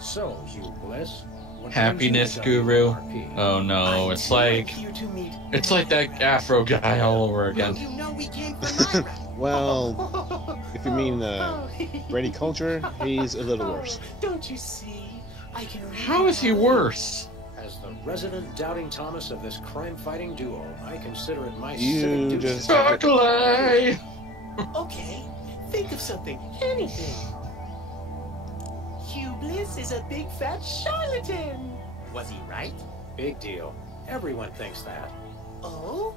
So, Hugh Bliss... what Happiness brings you to Guru. WRP? Oh no, I'm it's too like here to meet it's like that Afro guy all over Well, again. you know we came from Myra. Well, if you mean Brady Culture, he's a little worse. Don't you see? I can How is he worse? As As the resident doubting Thomas of this crime-fighting duo, I consider it my You civic duty just- to... Chocolate! Okay, think of something. Anything. Hugh Bliss is a big fat charlatan. Was he right? Big deal. Everyone thinks that. Oh?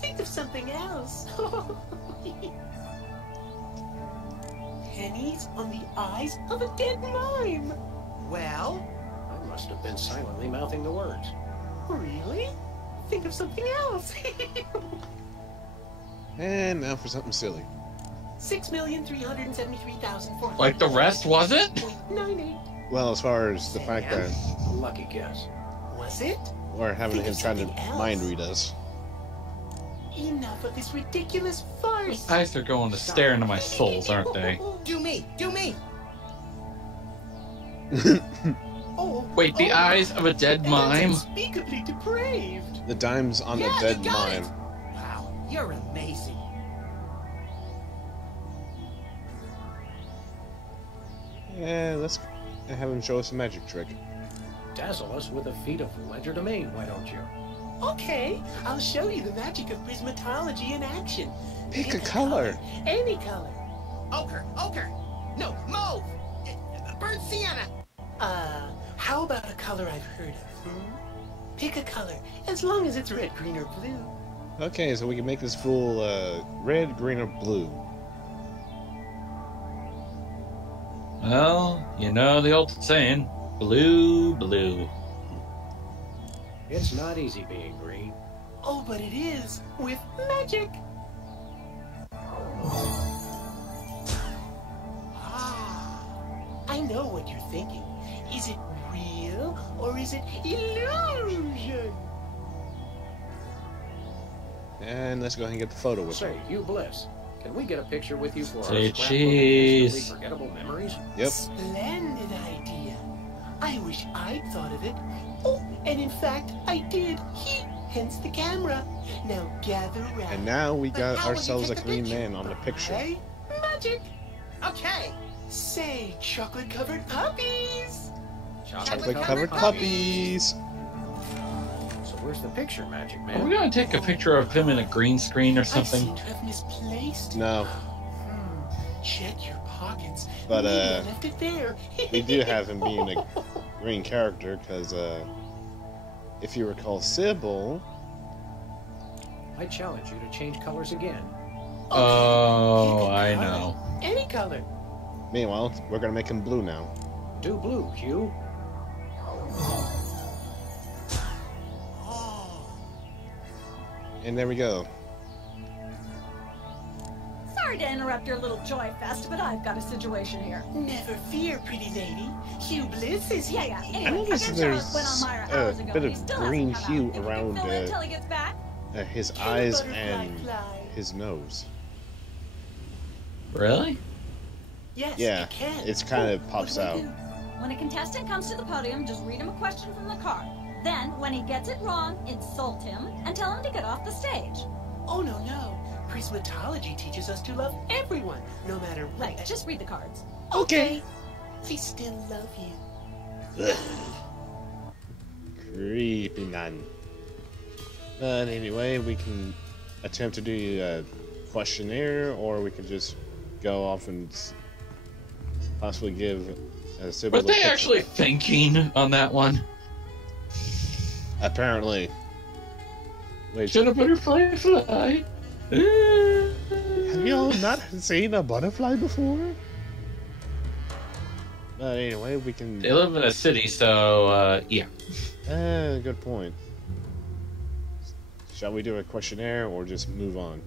Think of something else. Pennies on the eyes of a dead mime. Well, I must have been silently mouthing the words. Really? Think of something else. And now for something silly. 6,373,400. Like the rest wasn't? 0.98. Well, as far as the fact that A lucky guess. Was it? we're having Think him of trying to something else. mind read us. Enough of this ridiculous farce. Eyes are going to stare into my souls, aren't they? do me, do me. Oh, Wait, the eyes of a dead and mime? that's unspeakably depraved. The dime's on Yeah, the you dead got mime. it. Wow, you're amazing. Yeah, let's have him show us a magic trick. Dazzle us with a feat of legerdemain, why don't you? Okay, I'll show you the magic of prismatology in action. Pick a color. Any color. Ochre, ochre. No, mauve. Burnt sienna. How about a color I've heard of? Pick a color, as long as it's red, green, or blue. Okay, so we can make this fool red, green, or blue. Well, you know the old saying, blue, blue. It's not easy being green. Oh, but it is, with magic. Ah, I know what you're thinking. Is it real, or is it illusion? And let's go ahead and get the photo with Say, him. Hugh Bliss, can we get a picture with you for our Say scrapbook of cheese. instantly forgettable memories? Yep. Splendid idea. I wish I'd thought of it. Oh, and in fact, I did. Hence the camera. Now gather round. And now we But got how would you ourselves a take the green picture? man on the picture. By magic. Okay. Say, chocolate-covered puppies. Chocolate-covered puppies. So where's the picture, Magic Are we Man? gonna take a picture of him in a green screen or I seem something? to have misplaced. No, Check your pockets. But, Maybe I left it there. we do have him being a green character because, if you recall, Sybil. I challenge you to change colors again. Oh, Pick a I color. know. Any color. Meanwhile, we're gonna make him blue now. Do blue, Hugh. And there we go. Sorry to interrupt your little joy fest, but I've got a situation here. Never fear, pretty lady. Hugh Bliss is here. Yeah. I Anyway, noticed guess there's Charlotte went on Myra a hours ago, bit but he of still green hasn't come hue out. Think you can around fill in till he gets back? His Can eyes butterfly and fly? his nose. Really? Yes, Yeah, it can. it's kind of What pops do I out. do? When a contestant comes to the podium, just read him a question from the card. Then, when he gets it wrong, insult him and tell him to get off the stage. Oh, no. Prismatology teaches us to love everyone, no matter what. Right, just read the cards. Okay. I still love you. Creepy man. But anyway, we can attempt to do a questionnaire, or we could just go off and possibly give Sybil Were they actually thinking on that one? Apparently. Wait, Should a butterfly fly? have y'all not seen a butterfly before? But anyway, we can... They live in a city, so, yeah. Good point. Shall we do a questionnaire or just move on?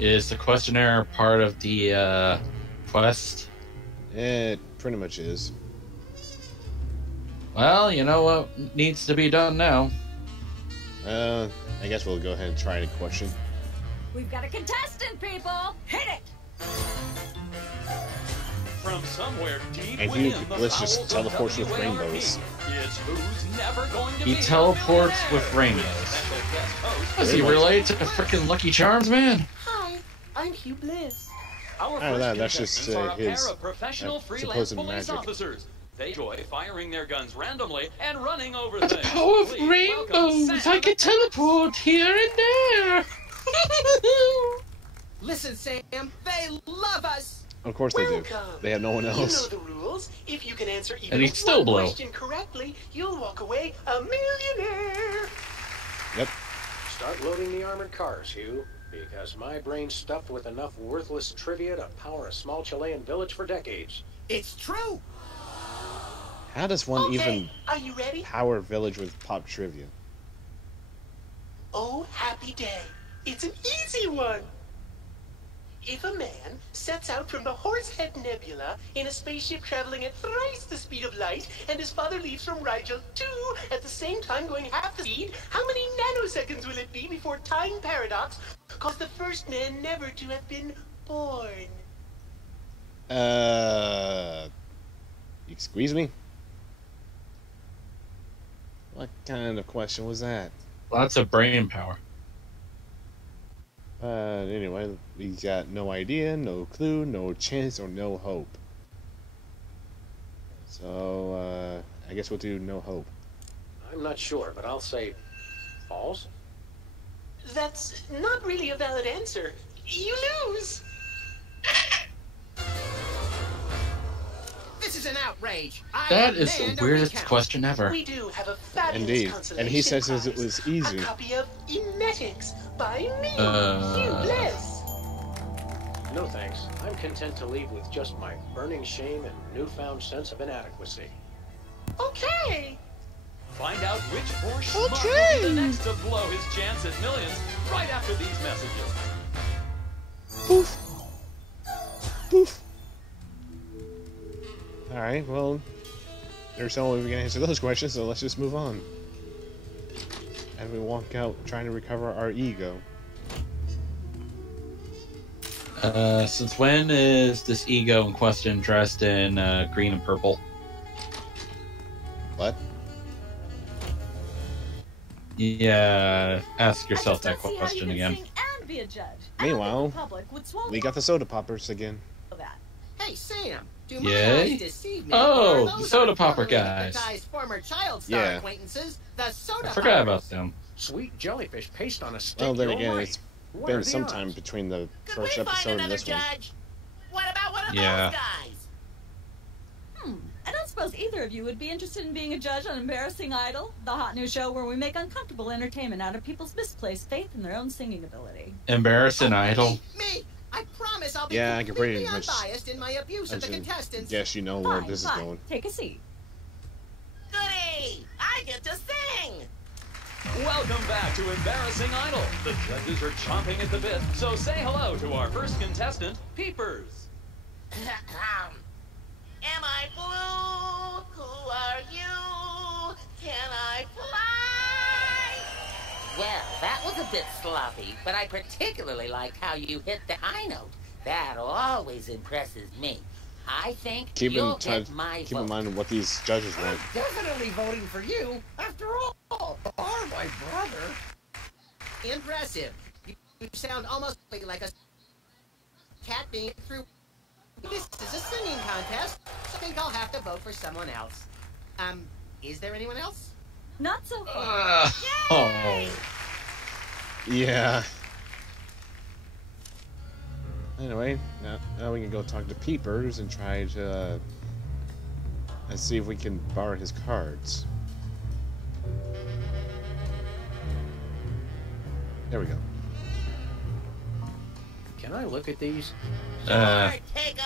Is the questionnaire part of the, quest? It pretty much is. Well, you know what needs to be done now. I guess we'll go ahead and try the question. We've got a contestant, people! Hit it! From somewhere deep And within Hugh the Bliss just bowels of teleports with WARP, rainbows. It's who's never going to He be teleports a millionaire. with rainbows. Special guest host, Does he relate to the frickin' Lucky Charms, man? Hi, I'm Hugh Bliss. Our I don't know, first that's just, contestants are a his, pair of professional freelance supposed police magic. officers. They enjoy firing their guns randomly and running over The things. power of Please welcome rainbows! Sam I can teleport here and there! Listen, Sam, they love us. Of course they do. Welcome. They have no one else. You know the rules. If you can answer even And he'd still one blow. question correctly, you'll walk away a millionaire. Yep. Start loading the armored cars, Hugh, because my brain's stuffed with enough worthless trivia to power a small Chilean village for decades. It's true. How does one Okay, even are you ready? power village with pop trivia? Oh, happy day. It's an easy one. If a man sets out from the Horsehead Nebula in a spaceship traveling at thrice the speed of light, and his father leaves from Rigel too at the same time going half the speed, how many nanoseconds will it be before time paradox caused the first man never to have been born? You squeeze me? What kind of question was that? Lots of brain power. Anyway, we got no idea, no clue, no chance, or no hope. So, I guess we'll do no hope. I'm not sure, but I'll say false. That's not really a valid answer. You lose. This is an outrage. That is the demand a weirdest recount. question ever. We do have a fabulous Indeed. consolation And he says prize. it was easy. A copy of Emetics by me, Hugh Bliss. No thanks. I'm content to leave with just my burning shame and newfound sense of inadequacy. Okay. Find out which poor schmuck will be the next to blow his chance at millions right after these messages. Poof. Poof. Alright, well, there's no way we're gonna answer those questions, so let's just move on. And we walk out trying to recover our ego. Since when is this ego in question dressed in green and purple? What? Yeah, ask yourself I that just don't see how question you again. can sing and be a judge. Meanwhile, I don't think the public would swallow we got the soda poppers again. that. Hey, Sam, do my Yay? eyes deceive me? Oh, Or are the those soda our popper formerly guys. hypnotized former child star Yeah. acquaintances, the soda I forgot poppers? about them. Sweet jellyfish paste on a stick. Well, then you're again, right. it's What been are the some odds? time between the Could first we find episode and another this one. judge? What about one of Yeah. those guys? I don't suppose either of you would be interested in being a judge on Embarrassing Idol, the hot new show where we make uncomfortable entertainment out of people's misplaced faith in their own singing ability. Embarrassing idol. Me! I promise I'll be Yeah, I can pretty completely much unbiased in my abuse of the imagine- contestants. Yes, you know where Fine, this is fine. going. Take a seat. Goody! I get to sing! Welcome back to Embarrassing Idol. The judges are chomping at the bit, so say hello to our first contestant, Peepers. Am I blue? Who are you? Can I fly? Well, that was a bit sloppy, but I particularly liked how you hit the high note. That always impresses me. I think Keep you'll in get touch. my Keep in vote. mind what these judges I'm want. definitely voting for you. After all, you are my brother. Impressive. You sound almost like a cat being through. This is a singing contest, so I think I'll have to vote for someone else. Is there anyone else? Not so far. Oh. Yeah. Anyway, now we can go talk to Peepers and try to and see if we can borrow his cards. There we go. Can I look at these? Take a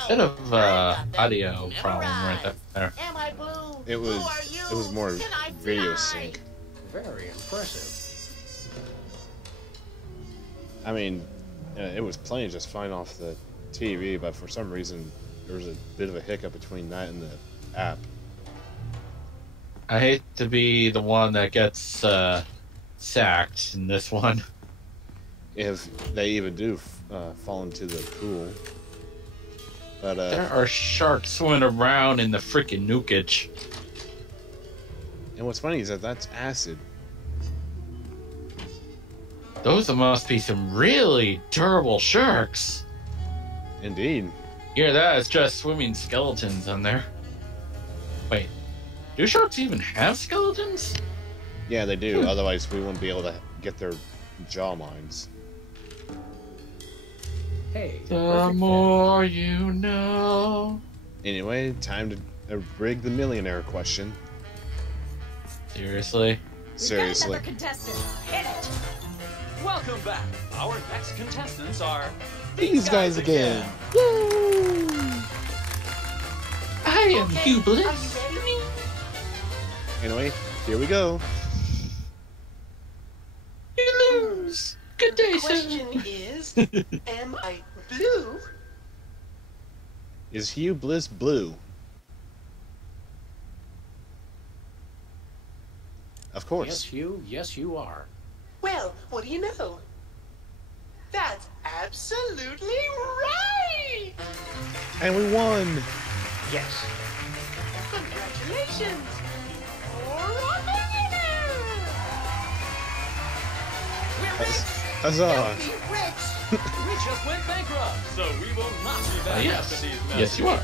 Bit of I've got audio them problem right memorized. there. Am I blue? It was Who are you? it was more Can I video fly? sync. Very impressive. I mean, it was playing just fine off the TV, but for some reason there was a bit of a hiccup between that and the app. I hate to be the one that gets sacked in this one. If they even do fall into the pool. But There are sharks swimming around in the freaking nukage. and what's funny is that that's acid. Those must be some really durable sharks. Indeed. Hear that? It's just swimming skeletons on there. Wait, do sharks even have skeletons? Yeah, they do. Otherwise, we wouldn't be able to get their jaw lines. Hey, The more you know. Anyway, time to rig the millionaire question. Seriously? Seriously. Another contestant. Hit it. Welcome back. Our next contestants are These guys again. I am Hugh Bliss. Anyway, here we go. You lose. Good day, The sir. question is, am I blue? Is Hugh Bliss blue? Of course. Yes, Hugh. Yes, you are. Well, what do you know? That's absolutely right! And we won. Yes. Congratulations! You're a millionaire! We're rich! Huzzah. Filthy rich! We just went bankrupt, so we will not be back Yes. after these messages. Yes, you are.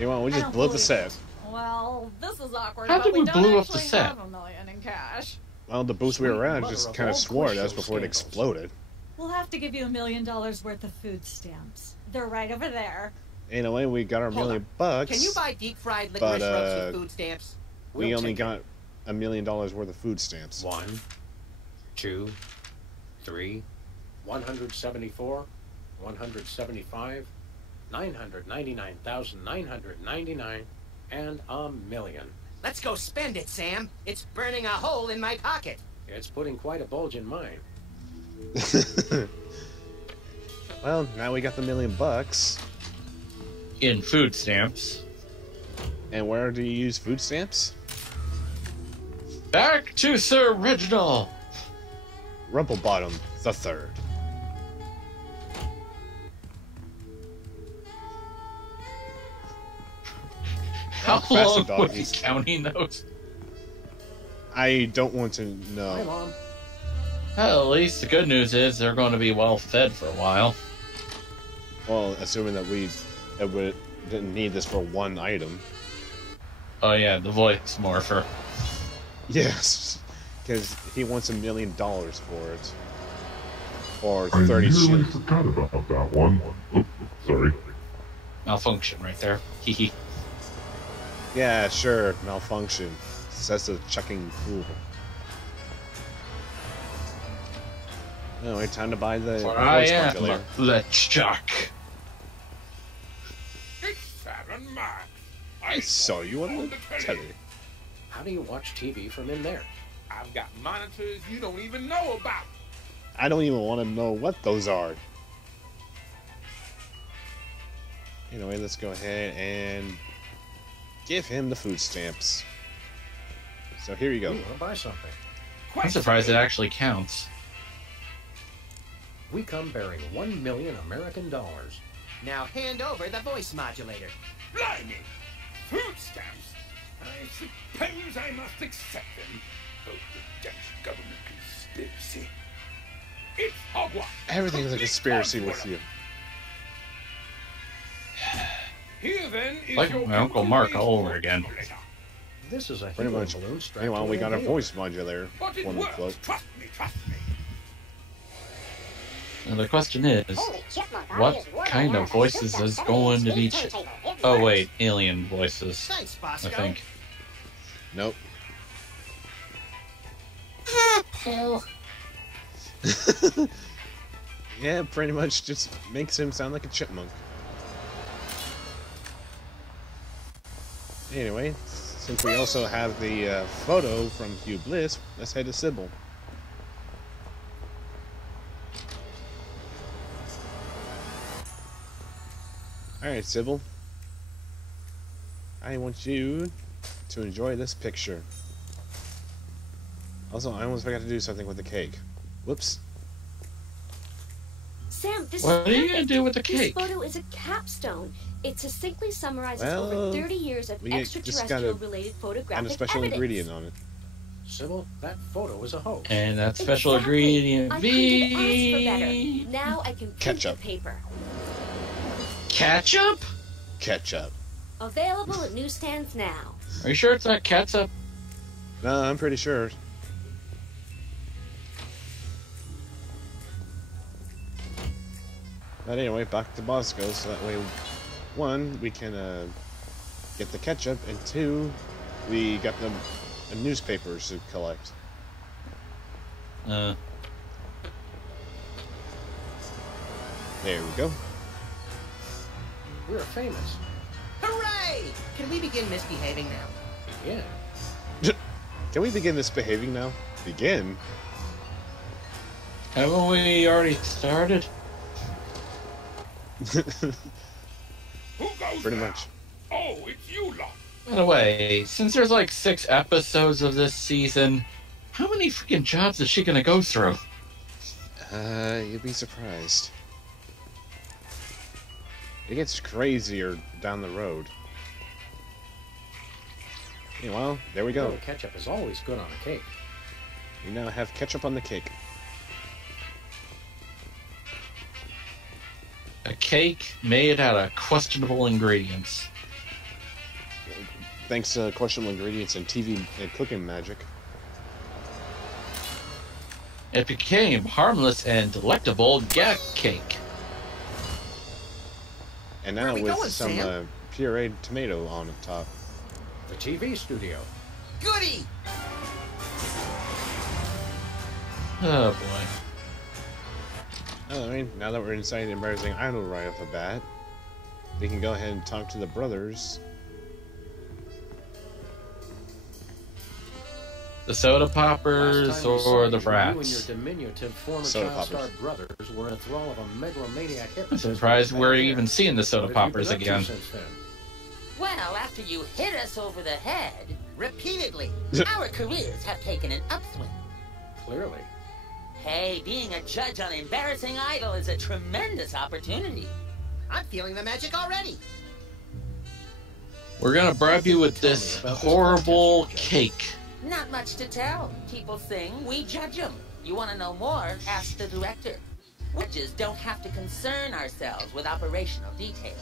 You want? We I just don't blew up the believe set. it. Well, this is awkward, How but did we don't blew up the actually set? have $1 million in cash. Well, the boost we were Sweet around mother just of kind of all swore at quiz us show before it scandals. exploded. We'll have to give you $1 million worth of food stamps. They're right over there. Anyway, we got our Hold $1 million on. bucks. Can you buy deep-fried But, licorice ropes with food stamps? we We'll only take got $1 million worth of food stamps. 1, 2, 3, 174, 175, 999,999, and $1 million. Let's go spend it, Sam. It's burning a hole in my pocket. It's putting quite a bulge in mine. Well, now we got the $1 million bucks. In food stamps. And where do you use food stamps? Back to Sir Reginald. Rumplebottom the Third. How Faster, long was doggy. he counting those? I don't want to Hi, know. Mom. Well, at least the good news is they're going to be well fed for a while. Well, assuming that we didn't need this for one item. Oh yeah, the voice morpher. Yes, because he wants $1 million for it. Or I 30 nearly shit. forgot about that one. Oh, sorry. Malfunction right there. Hehe. Yeah, sure, malfunction. Says the chucking fool. Anyway, time to buy the For I voice am modulator. LeChuck. It's Sam and Max. I saw you on the telly. How do you watch TV from in there? I've got monitors you don't even know about. I don't even want to know what those are. Anyway, let's go ahead and give him the food stamps. So here you You go. want to buy something? I'm surprised it actually counts. We come bearing 1 million American dollars. Now hand over the voice modulator. Blimey! Food stamps? I suppose I must accept them. Oh, the Dutch government conspiracy. It's hogwash. Everything's a conspiracy with you. Here then is Like your my Uncle Mark computer-based all over again. modulator. This is a Pretty helium much. balloon strapped Meanwhile, to we an got a inhaler. voice modulator. But it One works. float. Trust me, trust me. And the question is, what kind of voices is going to be... Oh wait, alien voices, Thanks, I Bosco. think. Nope. Yeah, pretty much just makes him sound like a chipmunk. Anyway, since we also have the photo from Hugh Bliss, let's head to Sybil. Alright, Sybil. I want you to enjoy this picture. Also, I almost forgot to do something with the cake. Whoops. Sam, this What are is you gonna do with the This cake? photo is a capstone. It succinctly summarizes Well, over 30 years of we just gotta extraterrestrial-related Add photographic a special evidence. ingredient on it. Sybil, that photo is a hoax. And that special Exactly. ingredient I couldn't ask for better. be... Now I can print Ketchup. the paper. Ketchup? Ketchup. Available at newsstands now. Are you sure it's not catsup? No, I'm pretty sure. But anyway, back to Bosco, so that way, one, we can get the ketchup, and two, we got the newspapers to collect. There we go. We're famous. Hooray! Can we begin misbehaving now? Yeah. Can we begin misbehaving now? Begin? Haven't we already started? Pretty much. Oh, it's you lot. By the way, since there's like 6 episodes of this season, how many freaking jobs is she gonna go through? You'd be surprised. It gets crazier down the road. Well, there we go. Well, ketchup is always good on a cake. We now have ketchup on the cake. A cake made out of questionable ingredients. Thanks to questionable ingredients and TV and cooking magic. It became harmless and delectable gag cake. And now we with going, some Sam? pureed tomato on the top. The TV studio. Goody! Oh boy. Oh, I mean, now that we're inside the embarrassing idol right off the bat, we can go ahead and talk to the brothers. The soda poppers or the You and your frats? diminutive former Soda child-star poppers. brothers were in a thrall of a megalomaniac I'm hypnotist. surprised we're back even there. seeing the soda What have you poppers been up to again. since then? Well, after you hit us over the head, Repeatedly. our careers have taken an upswing. Clearly. Hey, being a judge on Embarrassing Idol is a tremendous opportunity. I'm feeling the magic already. We're gonna bribe you with this horrible cake. Not much to tell. People sing, we judge them. You want to know more? Ask the director. We just don't have to concern ourselves with operational details.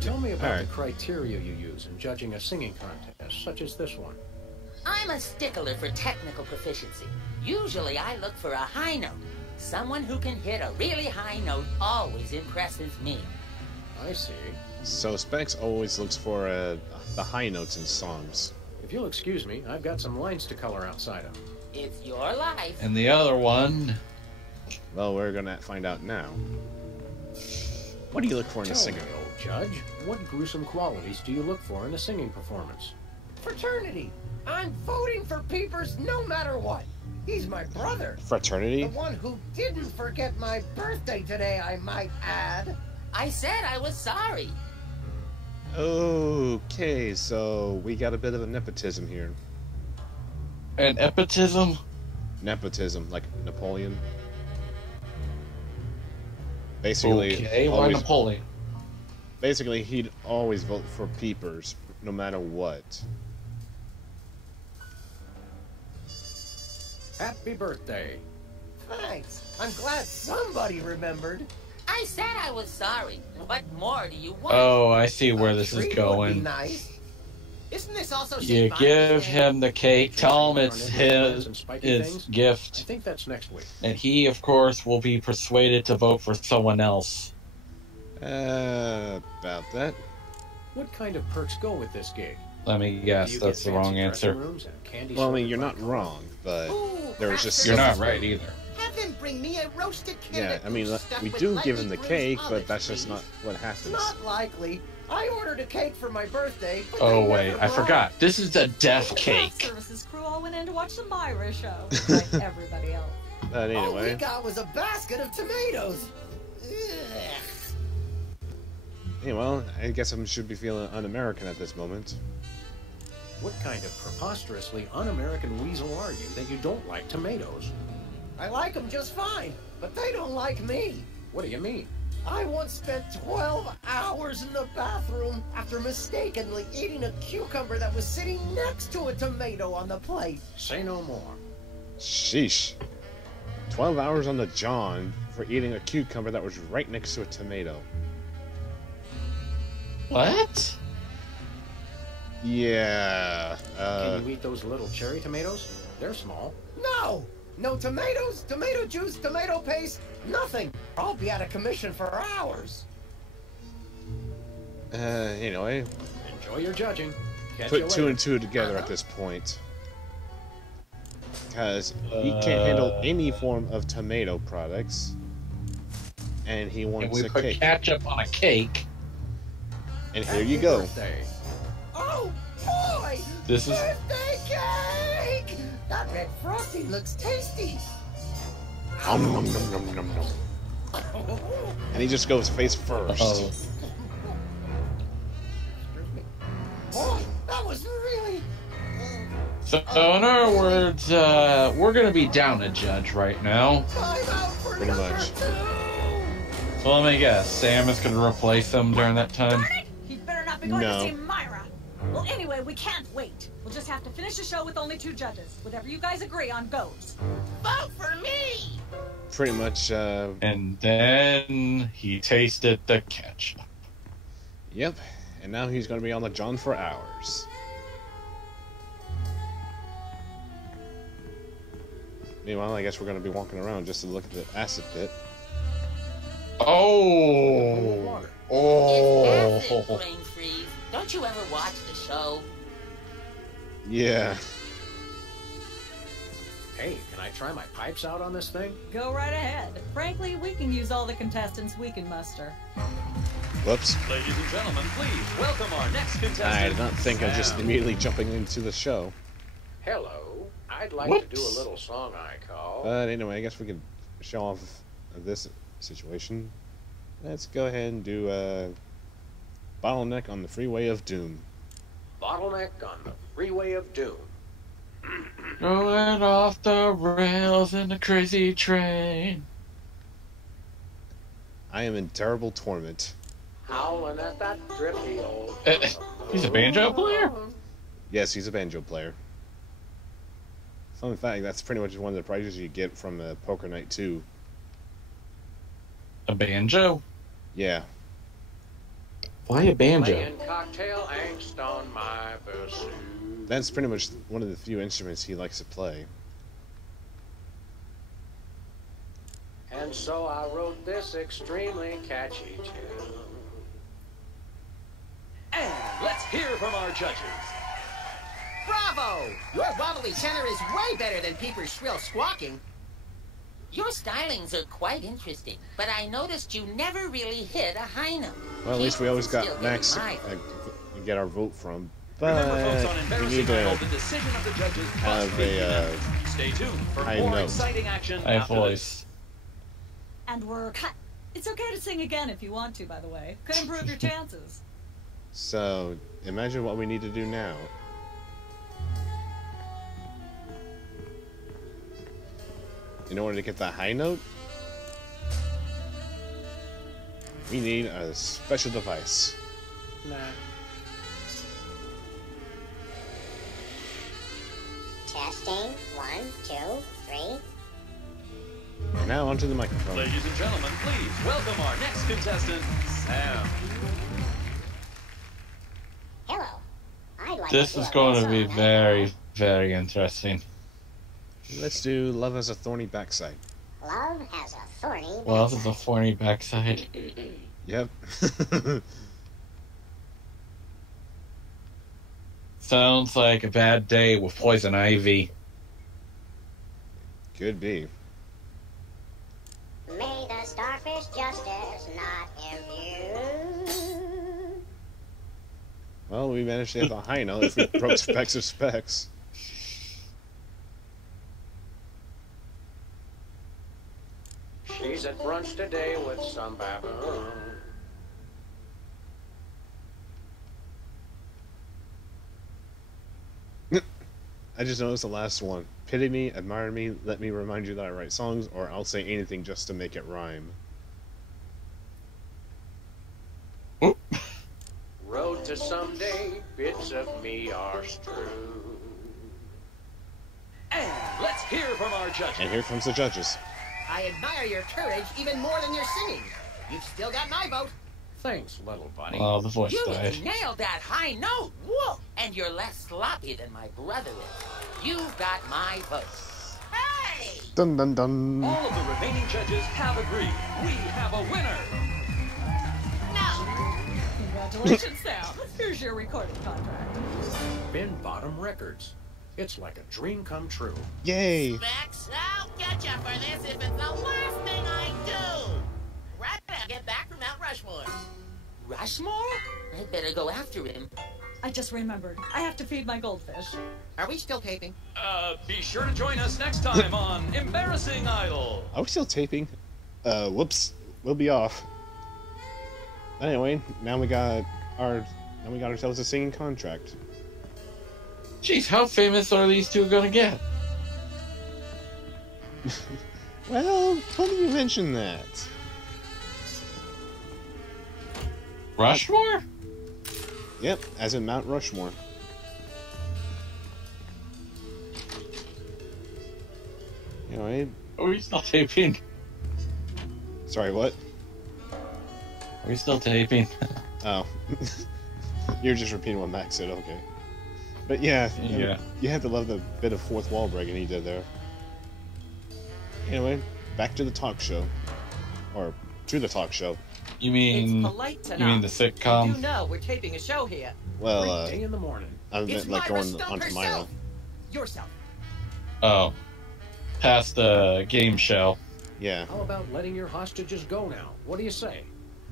Tell me about Alright. the criteria you use in judging a singing contest, such as this one. I'm a stickler for technical proficiency. Usually I look for a high note. Someone who can hit a really high note always impresses me. I see. So Specs always looks for the high notes in songs. If you'll excuse me, I've got some lines to color outside of. It's your life. And the other one, Well, we're gonna find out now. What do you look for in a Tell singer? me, old judge, what gruesome qualities do you look for in a singing performance? Fraternity. I'm voting for Peepers no matter what. He's my brother. Fraternity? The one who didn't forget my birthday today, I might add. I said I was sorry. Okay, so we got a bit of a nepotism here. an epitism. Nepotism, like Napoleon. Basically, Okay, why always, Napoleon? basically he'd always vote for Peepers, no matter what. Happy birthday. Thanks. I'm glad somebody remembered. I said I was sorry. What more do you want? Oh, I see where this is Treat would be going. nice. Isn't this also You St. Bonnie's give Day? him the cake, tell him it's his, And spiky his things? I gift, think that's next week. and he, of course, will be persuaded to vote for someone else. About that. What kind of perks go with this gig? Let me Do guess, you that's get the wrong fancy dressing answer. rooms and candy Well, I mean, sorted you're by not color? wrong, but Ooh, there was just You're not something- right either. Have him bring me a roasted Yeah, carrot I mean, stuffed we with do lightly give him the bruised cake, but olives, that's just please. not what happens. Not likely. I ordered a cake for my birthday, but Oh, they wait, never I brought forgot. This is the death The cake. craft services crew all went in to watch the Myra show, like everybody else. But All we anyway, got was a basket of tomatoes. Ugh. yeah, well, I guess I should be feeling un-American at this moment. What kind of preposterously un-American weasel are you that you don't like tomatoes? I like them just fine, but they don't like me. What do you mean? I once spent 12 hours in the bathroom after mistakenly eating a cucumber that was sitting next to a tomato on the plate. Say no more. Sheesh. 12 hours on the John for eating a cucumber that was right next to a tomato. What? Yeah. Can you eat those little cherry tomatoes? They're small. No! No tomatoes, tomato juice, tomato paste, nothing. I'll be out of commission for hours. Anyway. Enjoy your judging. Catch Put you two later. and two together at this point. Because he can't handle any form of tomato products. And he And wants we a put cake. ketchup on a cake. And here you go. Birthday. Oh boy! This is Birthday cake! That red frosting looks tasty. Nom, nom, nom, nom, nom, nom. And he just goes face first. Uh-oh. Oh, that was really... So in other words, we're gonna be down a judge right now. I'm out for Pretty number much. 2. So let me guess, Sam is gonna replace him during that time. Darn it! He'd better not be going No. to see Myra. Well, anyway, we can't wait. We'll just have to finish the show with only 2 judges. Whatever you guys agree on goes. Vote for me! Pretty much, And then he tasted the ketchup. yep. And now he's going to be on the John for hours. Meanwhile, I guess we're going to be walking around just to look at the acid pit. Oh! It's acid, Oh! brain freeze. Don't you ever watch the show? Yeah. Hey, can I try my pipes out on this thing? Go right ahead. Frankly, we can use all the contestants we can muster. Whoops. Ladies and gentlemen, please welcome our next contestant. I did not think of just Sam. immediately jumping into the show. Hello. I'd like to do a little song I call. But anyway, I guess we can show off this situation. Let's go ahead and do Bottleneck on the Freeway of Doom. Bottleneck on the Freeway of Doom. Going off the rails in a crazy train. I am in terrible torment. Howling at that drifty old... He's a banjo player? Yes, he's a banjo player. Fun fact, that's pretty much one of the prizes you get from Poker Night 2. A banjo? Yeah. Why a banjo? Playing cocktail angst on my pursuit. That's pretty much one of the few instruments he likes to play. And so I wrote this extremely catchy tune. And let's hear from our judges. Bravo! Your wobbly tenor is way better than Peeper's shrill squawking. Your stylings are quite interesting, but I noticed you never really hit a high note. Well, at least we always Still got getting Max mine. to get our vote from. Remember, folks, on But we Embarrassing need Idol, to the decision of the judges must have be a unanimous. Stay tuned for high more note. exciting action High after this. voice. And we're cut. It's okay to sing again if you want to, by the way. Could improve your chances. So, imagine what we need to do now. In order to get that high note, we need a special device. Nah. Testing. 1, 2, 3. And now onto the microphone. Ladies and gentlemen, please welcome our next contestant, Sam. Hello. I'd like This to is do a going to little be song I very, very interesting. Let's do Love Has a Thorny Backside. call Love Has a Thorny Well, this is Backside. a thorny backside. Yep. Sounds like a bad day with poison ivy. Could be. May the starfish justice not impugn. Well, we managed to hit the high note if we broke Specks of Specs. She's at brunch today with some baboon. I just noticed the last one. Pity me, admire me, let me remind you that I write songs, or I'll say anything just to make it rhyme. Road to someday, bits of me are strewn. And let's hear from our judges. And here comes the judges. I admire your courage even more than your singing. You've still got my vote. Thanks, little buddy. Oh, the voice You died. nailed that high note. Whoa! And you're less sloppy than my brother is. You've got my vote. Hey! Dun dun dun. All of the remaining judges have agreed. We have a winner. Congratulations, Sam. Here's your recording contract. Bin Bottom Records. It's like a dream come true. Yay. Specs, I'll get you for this if it's the last thing I do. Right when I get back from Mount Rushmore. Rushmore? I'd better go after him. I just remembered. I have to feed my goldfish. Are we still taping? Be sure to join us next time on Embarrassing Idol. Are we still taping? Whoops. We'll be off. Anyway, now we got ourselves a singing contract. Jeez, how famous are these two gonna get? Well, funny you mention that. Rushmore? Yep, as in Mount Rushmore. Anyway. Are we still taping? Sorry, what? Are we still taping? Oh. You're just repeating what Max said, okay. But yeah, I mean, you have to love the bit of fourth wall breaking he did there. Anyway, back to the talk show. Or, to the talk show. You mean... It's polite to You mean knock. the sitcom? You know we're taping a show here. Well, Day in the morning. I It's meant like Myra going Stump onto Myra. herself. Yourself. Oh. Past the game show. Yeah. How about letting your hostages go now? What do you say?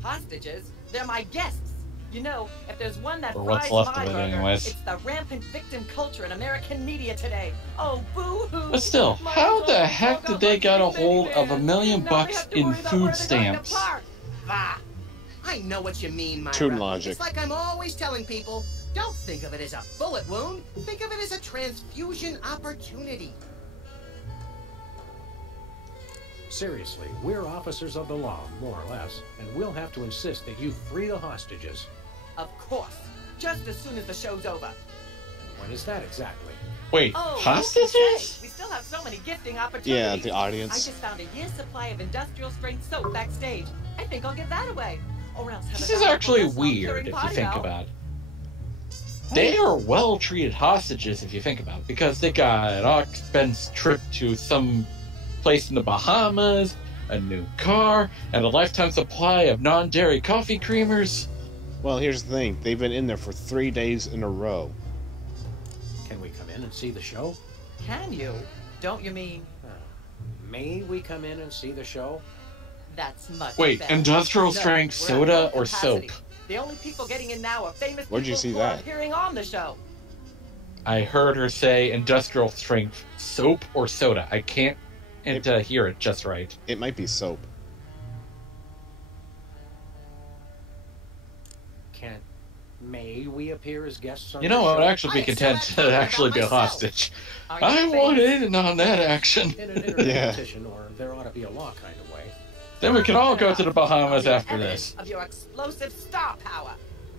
Hostages? They're my guests. You know, if there's one that Or what's fries left my of it burger, anyways. it's the rampant victim culture in American media today. Oh, boo-hoo! But still, how the heck did they get a hold of $1 million in food stamps? Ah, I know what you mean, Myra. Toon logic. It's like I'm always telling people, don't think of it as a bullet wound. Think of it as a transfusion opportunity. Seriously, we're officers of the law, more or less, and we'll have to insist that you free the hostages. Of course. Just as soon as the show's over. When is that exactly? Wait, Oh, hostages? okay. We still have so many gifting opportunities. Yeah, the audience. I just found a year's supply of industrial strength soap backstage. I think I'll give that away. Or else have This a is valuable actually guest on weird during if you party think hour. about it. They are well-treated hostages if you think about it, because they got an expense trip to some place in the Bahamas, a new car, and a lifetime supply of non-dairy coffee creamers. Well, here's the thing. They've been in there for 3 days in a row. Can we come in and see the show? Can you? Don't you mean... May we come in and see the show? That's much Wait, better. industrial No, strength we're at soda full or soap? capacity. The only people getting in now are famous Where'd you people see who are that? appearing on the show. I heard her say industrial strength soap or soda. I can't hear it just right. It might be soap. May we appear as guests on You the know, show? I would actually be content to actually be a hostage. I want in on that action. In an internet Yeah. petition, or there ought to be a law kind of way. Then we can all go to the Bahamas after this. Of your explosive star power.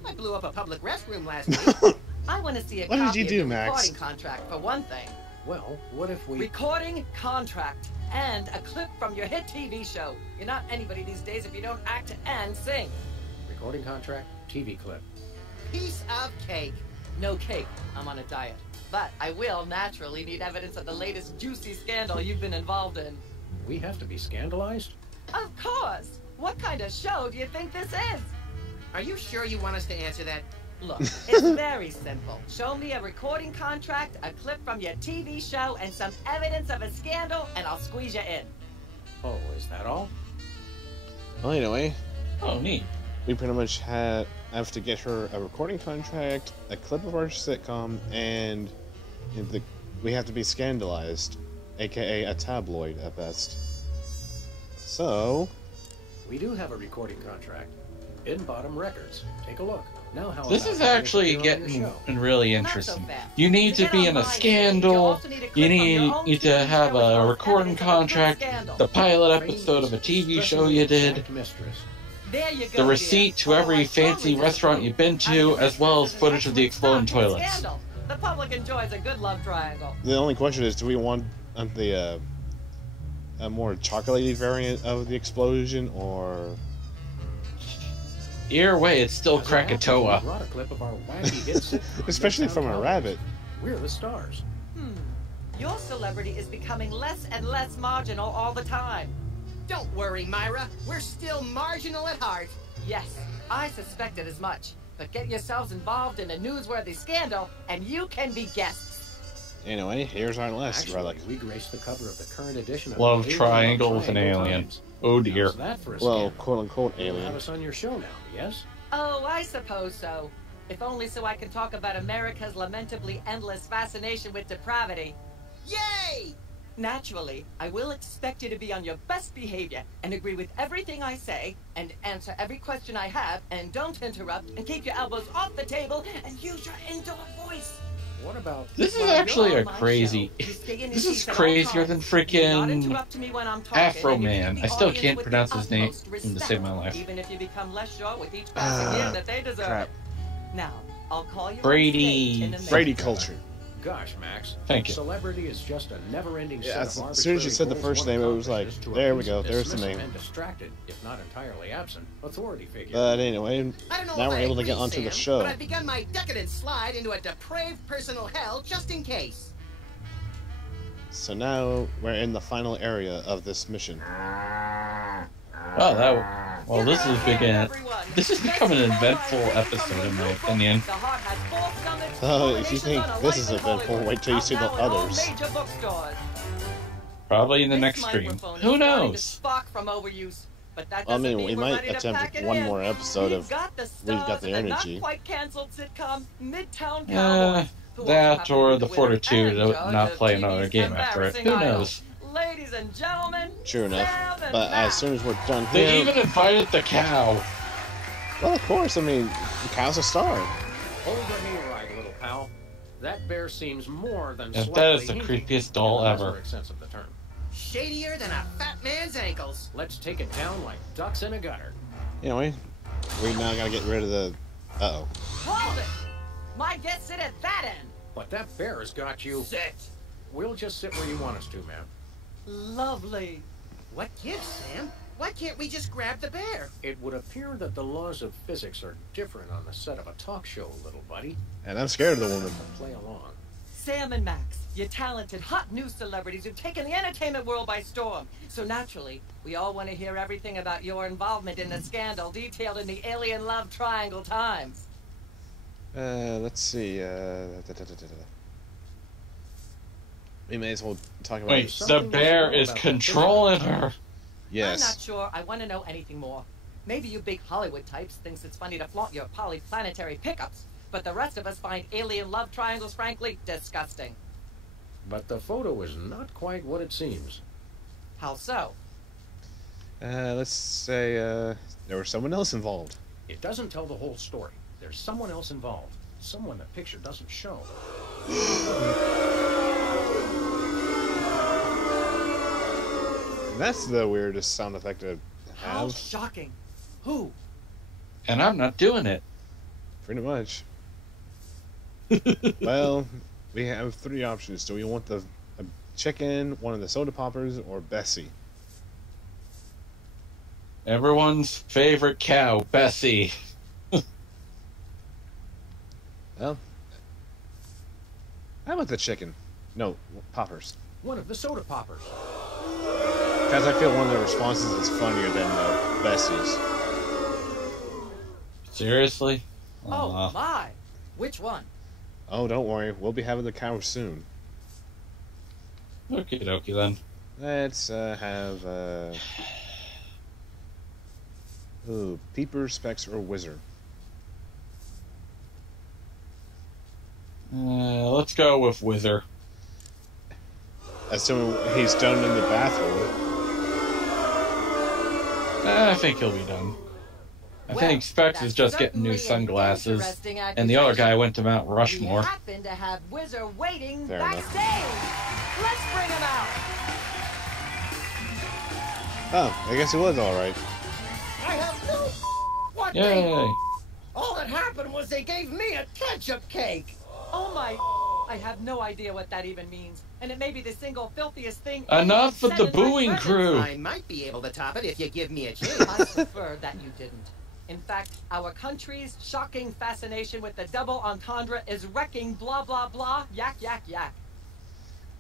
I blew up a public restroom last week. I want to see a What did copy you of do, your Max? recording contract, for one thing. Well, what if we... Recording contract and a clip from your hit TV show. You're not anybody these days if you don't act and sing. Recording contract, TV clip. Piece of cake. No cake. I'm on a diet. But I will naturally need evidence of the latest juicy scandal you've been involved in. We have to be scandalized? Of course. What kind of show do you think this is? Are you sure you want us to answer that? Look, it's very simple. Show me a recording contract, a clip from your TV show, and some evidence of a scandal, and I'll squeeze you in. Oh, is that all? Well, anyway. Oh, neat. We pretty much have to get her a recording contract, a clip of our sitcom, and we have to be scandalized, aka a tabloid at best. So... We do have a recording contract. In Bottom Records. Take a look. Now how This about is having us actually appear on your getting show? really interesting. You need to be in a scandal, you need to have a recording contract, the pilot episode of a TV show you did, There you go, the receipt to every fancy restaurant you've been to, as well as footage of the exploding toilets. Scandal. The public enjoys a good love triangle. The only question is, do we want the a more chocolatey variant of the explosion, or Either way, it's still As it happens, we Krakatoa. brought a clip of our wacky hit sitcom, Especially Midtown from a Cowboys. rabbit. We're the stars. Your celebrity is becoming less and less marginal all the time. Don't worry, Myra. We're still marginal at heart. Yes, I suspected as much. But get yourselves involved in a newsworthy scandal, and you can be guests. Anyway, here's our last Actually, relic. we graced the cover of the current edition of Love Alien triangle with an Triangle alien. Times. Oh dear. How's that for a Well, scandal? quote-unquote You'll alien. have us on your show now, yes? Oh, I suppose so. If only so I can talk about America's lamentably endless fascination with depravity. Yay! Naturally, I will expect you to be on your best behavior and agree with everything I say and answer every question I have and don't interrupt and keep your elbows off the table and use your indoor voice. What about... This is While actually you're a on my crazy. show, you stay in your This is seats at all crazier than times. You do not freaking interrupt me when I'm talking, Afro and you treat Man. the I still audience can't with the pronounce his name utmost to respect, save my life. even if you become less sure with each passing year that they deserve crap. it. Now, I'll call you Brady. on stage in a minute. Brady culture. Gosh, Max. Thank you. Celebrity is just a never-ending Yeah, set of as soon as you said the arbitrary first goals name, one it was like, accomplishes to there we appease go, a there's the dismissive name. and distracted, if not entirely absent, authority figure. But anyway, I don't know now if we're I able to agree, get onto Sam, the show. But I've begun my decadent slide into a depraved personal hell just in case. So now we're in the final area of this mission. Oh, well, this is This has become an eventful episode, in my opinion. The Heart has 4 summits, Oh, if you collaborations think on a this life is in eventful, Hollywood, wait till you out see the now in all others. major bookstores. Probably in the This next stream. microphone is Who starting to knows? spark from overuse, but that I doesn't mean, mean we we're might ready to attempt pack it one in. more episode We've of got the We've Got stars the of Energy. not quite canceled sitcom Midtown Cowboys. who also That happen or to be the winner fortitude and to judge not of play TV's another game after it. embarrassing Who idol. knows? Ladies and gentlemen, Sure enough. Sam and But Max. as soon as we're done They here, even invited the cow. well, of course, I mean, the cow's a star. Hold the knee right, little pal. That bear seems more than And slightly that is the hinky creepiest doll in the ever. mesmeric sense of the term. Shadier than a fat man's ankles. Let's take it down like ducks in a gutter. Anyway, we now gotta get rid of the... Uh-oh. Hold it! My guests sit at that end. But that bear has got you. Sit. We'll just sit where you want us to, ma'am. Lovely. What gives, Sam? Why can't we just grab the bear? It would appear that the laws of physics are different on the set of a talk show, little buddy. And I'm scared of the woman. Play along. Sam and Max, you're talented, hot news celebrities who've taken the entertainment world by storm. So naturally, we all want to hear everything about your involvement in the scandal detailed in the Alien Love Triangle Times. Let's see, we may as well talk about... Wait, the bear is controlling her. I'm not Yes. sure I want to know anything more. Maybe you big Hollywood types thinks it's funny to flaunt your polyplanetary pickups, but the rest of us find alien love triangles frankly disgusting. But the photo is not quite what it seems. How so? Let's say, there was someone else involved. It doesn't tell the whole story. There's someone else involved. Someone the picture doesn't show. That's the weirdest sound effect to How have. shocking. Who? And I'm not doing it. Pretty much. Well, we have 3 options. Do we want the chicken, one of the soda poppers, or Bessie? Everyone's favorite cow, Bessie. Well, how about the chicken? No, poppers. One of the soda poppers. Because I feel one of the responses is funnier than Bessie's. Seriously? Oh my! Which one? Oh, don't worry. We'll be having the cow soon. Okie dokie then. Let's have... Ooh, Peeper, Specs, or Wizard. Let's go with Wither. Assuming he's done in the bathroom. I think he'll be done. I think Specs is just getting new sunglasses, and the other guy went to Mount Rushmore. We happen to have Wizard waiting Fair enough. backstage. Let's bring him out. Oh, I guess it was alright. I have no what Yay! they... All that happened was they gave me a ketchup cake. Oh my! I have no idea what that even means, and it may be the single filthiest thing. Enough anyone of the said in my booing presence. crew! I might be able to top it if you give me a chance. I prefer that you didn't. In fact, our country's shocking fascination with the double entendre is wrecking blah blah blah, yak yak yak.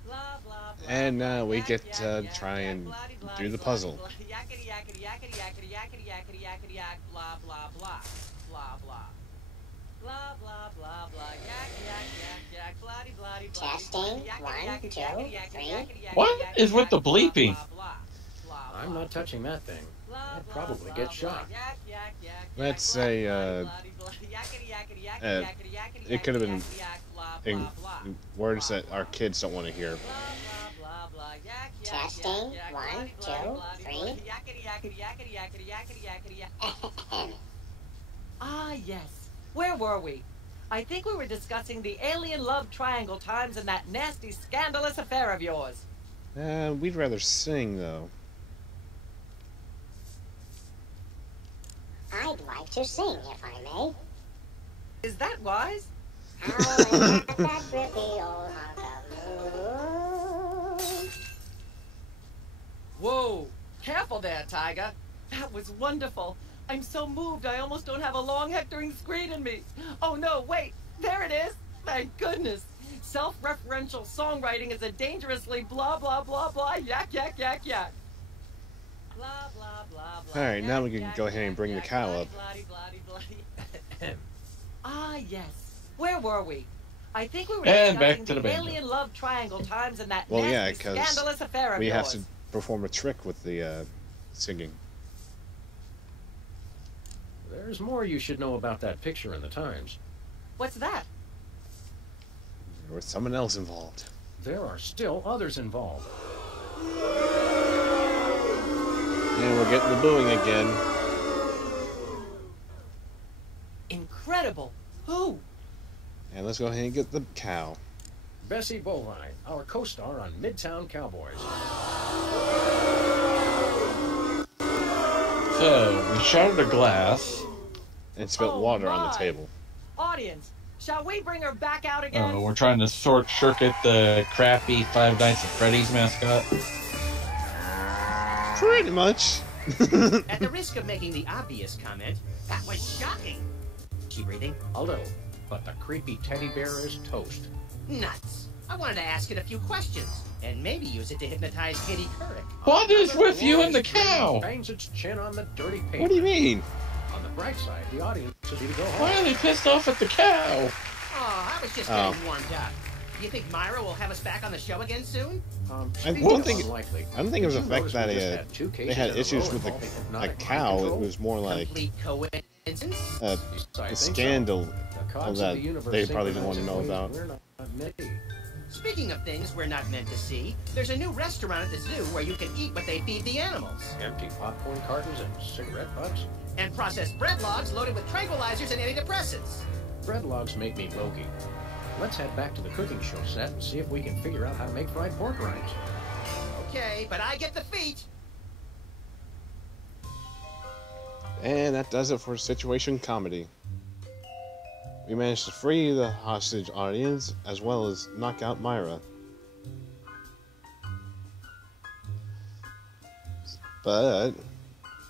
Blah blah blah. And now we get to try and do the puzzle. Yakety yakety yakety yakety yakety yakety yakety yak, blah blah blah. Blah blah. Blah blah blah blah, yak yak yak yak, bloody bloody bloody. Testing, 1, 2, 3. What is with the bleeping? I'm not touching that thing. I'd probably get shot. Let's say, it could have been in words that our kids don't want to hear. Testing, 1, 2, 3. Ah, yes. Where were we? I think we were discussing the alien love triangle times and that nasty, scandalous affair of yours. We'd rather sing, though. I'd like to sing, if I may. Is that wise? Howling at that pretty old hunk of moon. Whoa! Careful there, Tiger. That was wonderful. I'm so moved I almost don't have a long hectoring scream in me. Oh no, wait! There it is! Thank goodness! Self-referential songwriting is a dangerously blah blah blah blah yak yak yak yak. Blah blah blah blah. Alright, now we can go ahead and bring the cow up. Ah, yes. Where were we? I think we were And discussing back to the the banjo. alien love triangle times and that Well, yeah, nasty, because scandalous affair of we yours. have to perform a trick with the singing. There's more you should know about that picture in the Times. What's that? There was someone else involved. There are still others involved. And we're getting the booing again. Incredible. Who? And let's go ahead and get the cow. Bessie Bovine, our co-star on Midtown Cowboys. So, we shattered a glass. And spilt Oh, water on the my. table. Audience, shall we bring her back out again? We're trying to circuit the crappy Five Nights at Freddy's mascot. Pretty much. At the risk of making the obvious comment, that was shocking. Keep breathing. A little, but the creepy teddy bear is toast. Nuts. I wanted to ask it a few questions, and maybe use it to hypnotize Kitty Couric. What is with you and the cow? Bangs its chin on the dirty paper. What do you mean? On the bright side, the audience is ready to go Why home. are they pissed off at the cow? Oh, I was just Oh. getting warmed up. Do you think Myra will have us back on the show again soon? I speaking don't of think. unlikely, I don't think it was the did you fact notice that we just had two they cases had in a issues row with involving a hypnotic mind cow. It control? was more like Complete coincidence? a I think so. scandal The gods of that the universe they probably didn't want to know synchronize in about. ways we're not meant to. Speaking of things we're not meant to see, there's a new restaurant at the zoo where you can eat what they feed the animals. Empty popcorn cartons and cigarette butts. And processed bread logs loaded with tranquilizers and antidepressants. Bread logs make me logy. Let's head back to the cooking show set and see if we can figure out how to make fried pork rinds. Okay, but I get the feet. And that does it for Situation Comedy. We managed to free the hostage audience as well as knock out Myra. But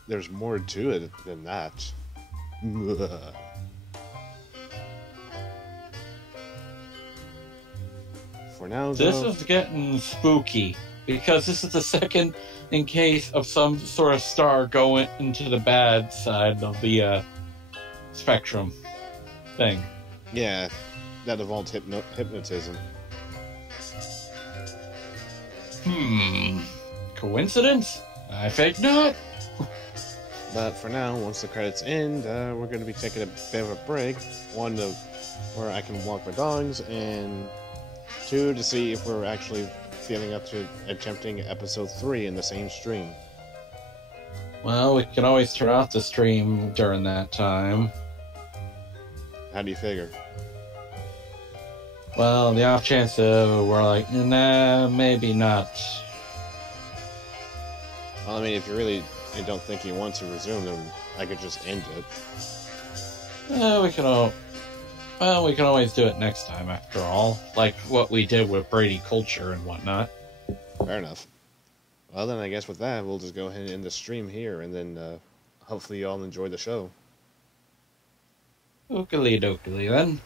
there's more to it than that. For now, This though, is getting spooky because this is the second in case of some sort of star going into the bad side of the spectrum thing. yeah, that involved hypnotism. Coincidence? I think not. But for now, once the credits end, we're going to be taking a bit of a break. One, where I can walk my dogs, and two, to see if we're actually feeling up to attempting episode 3 in the same stream. Well, we can always turn off the stream during that time. How do you figure? Well, the off chance we're like, nah, maybe not. Well, I mean, if you really don't think you want to resume, then I could just end it. We can always do it next time, after all. Like what we did with Brady Culture and whatnot. Fair enough. Well, then I guess with that, we'll just go ahead and end the stream here, and then hopefully you all enjoy the show. Oakley dokley then.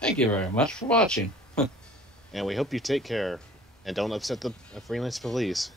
Thank you very much for watching. And we hope you take care and don't upset the freelance police.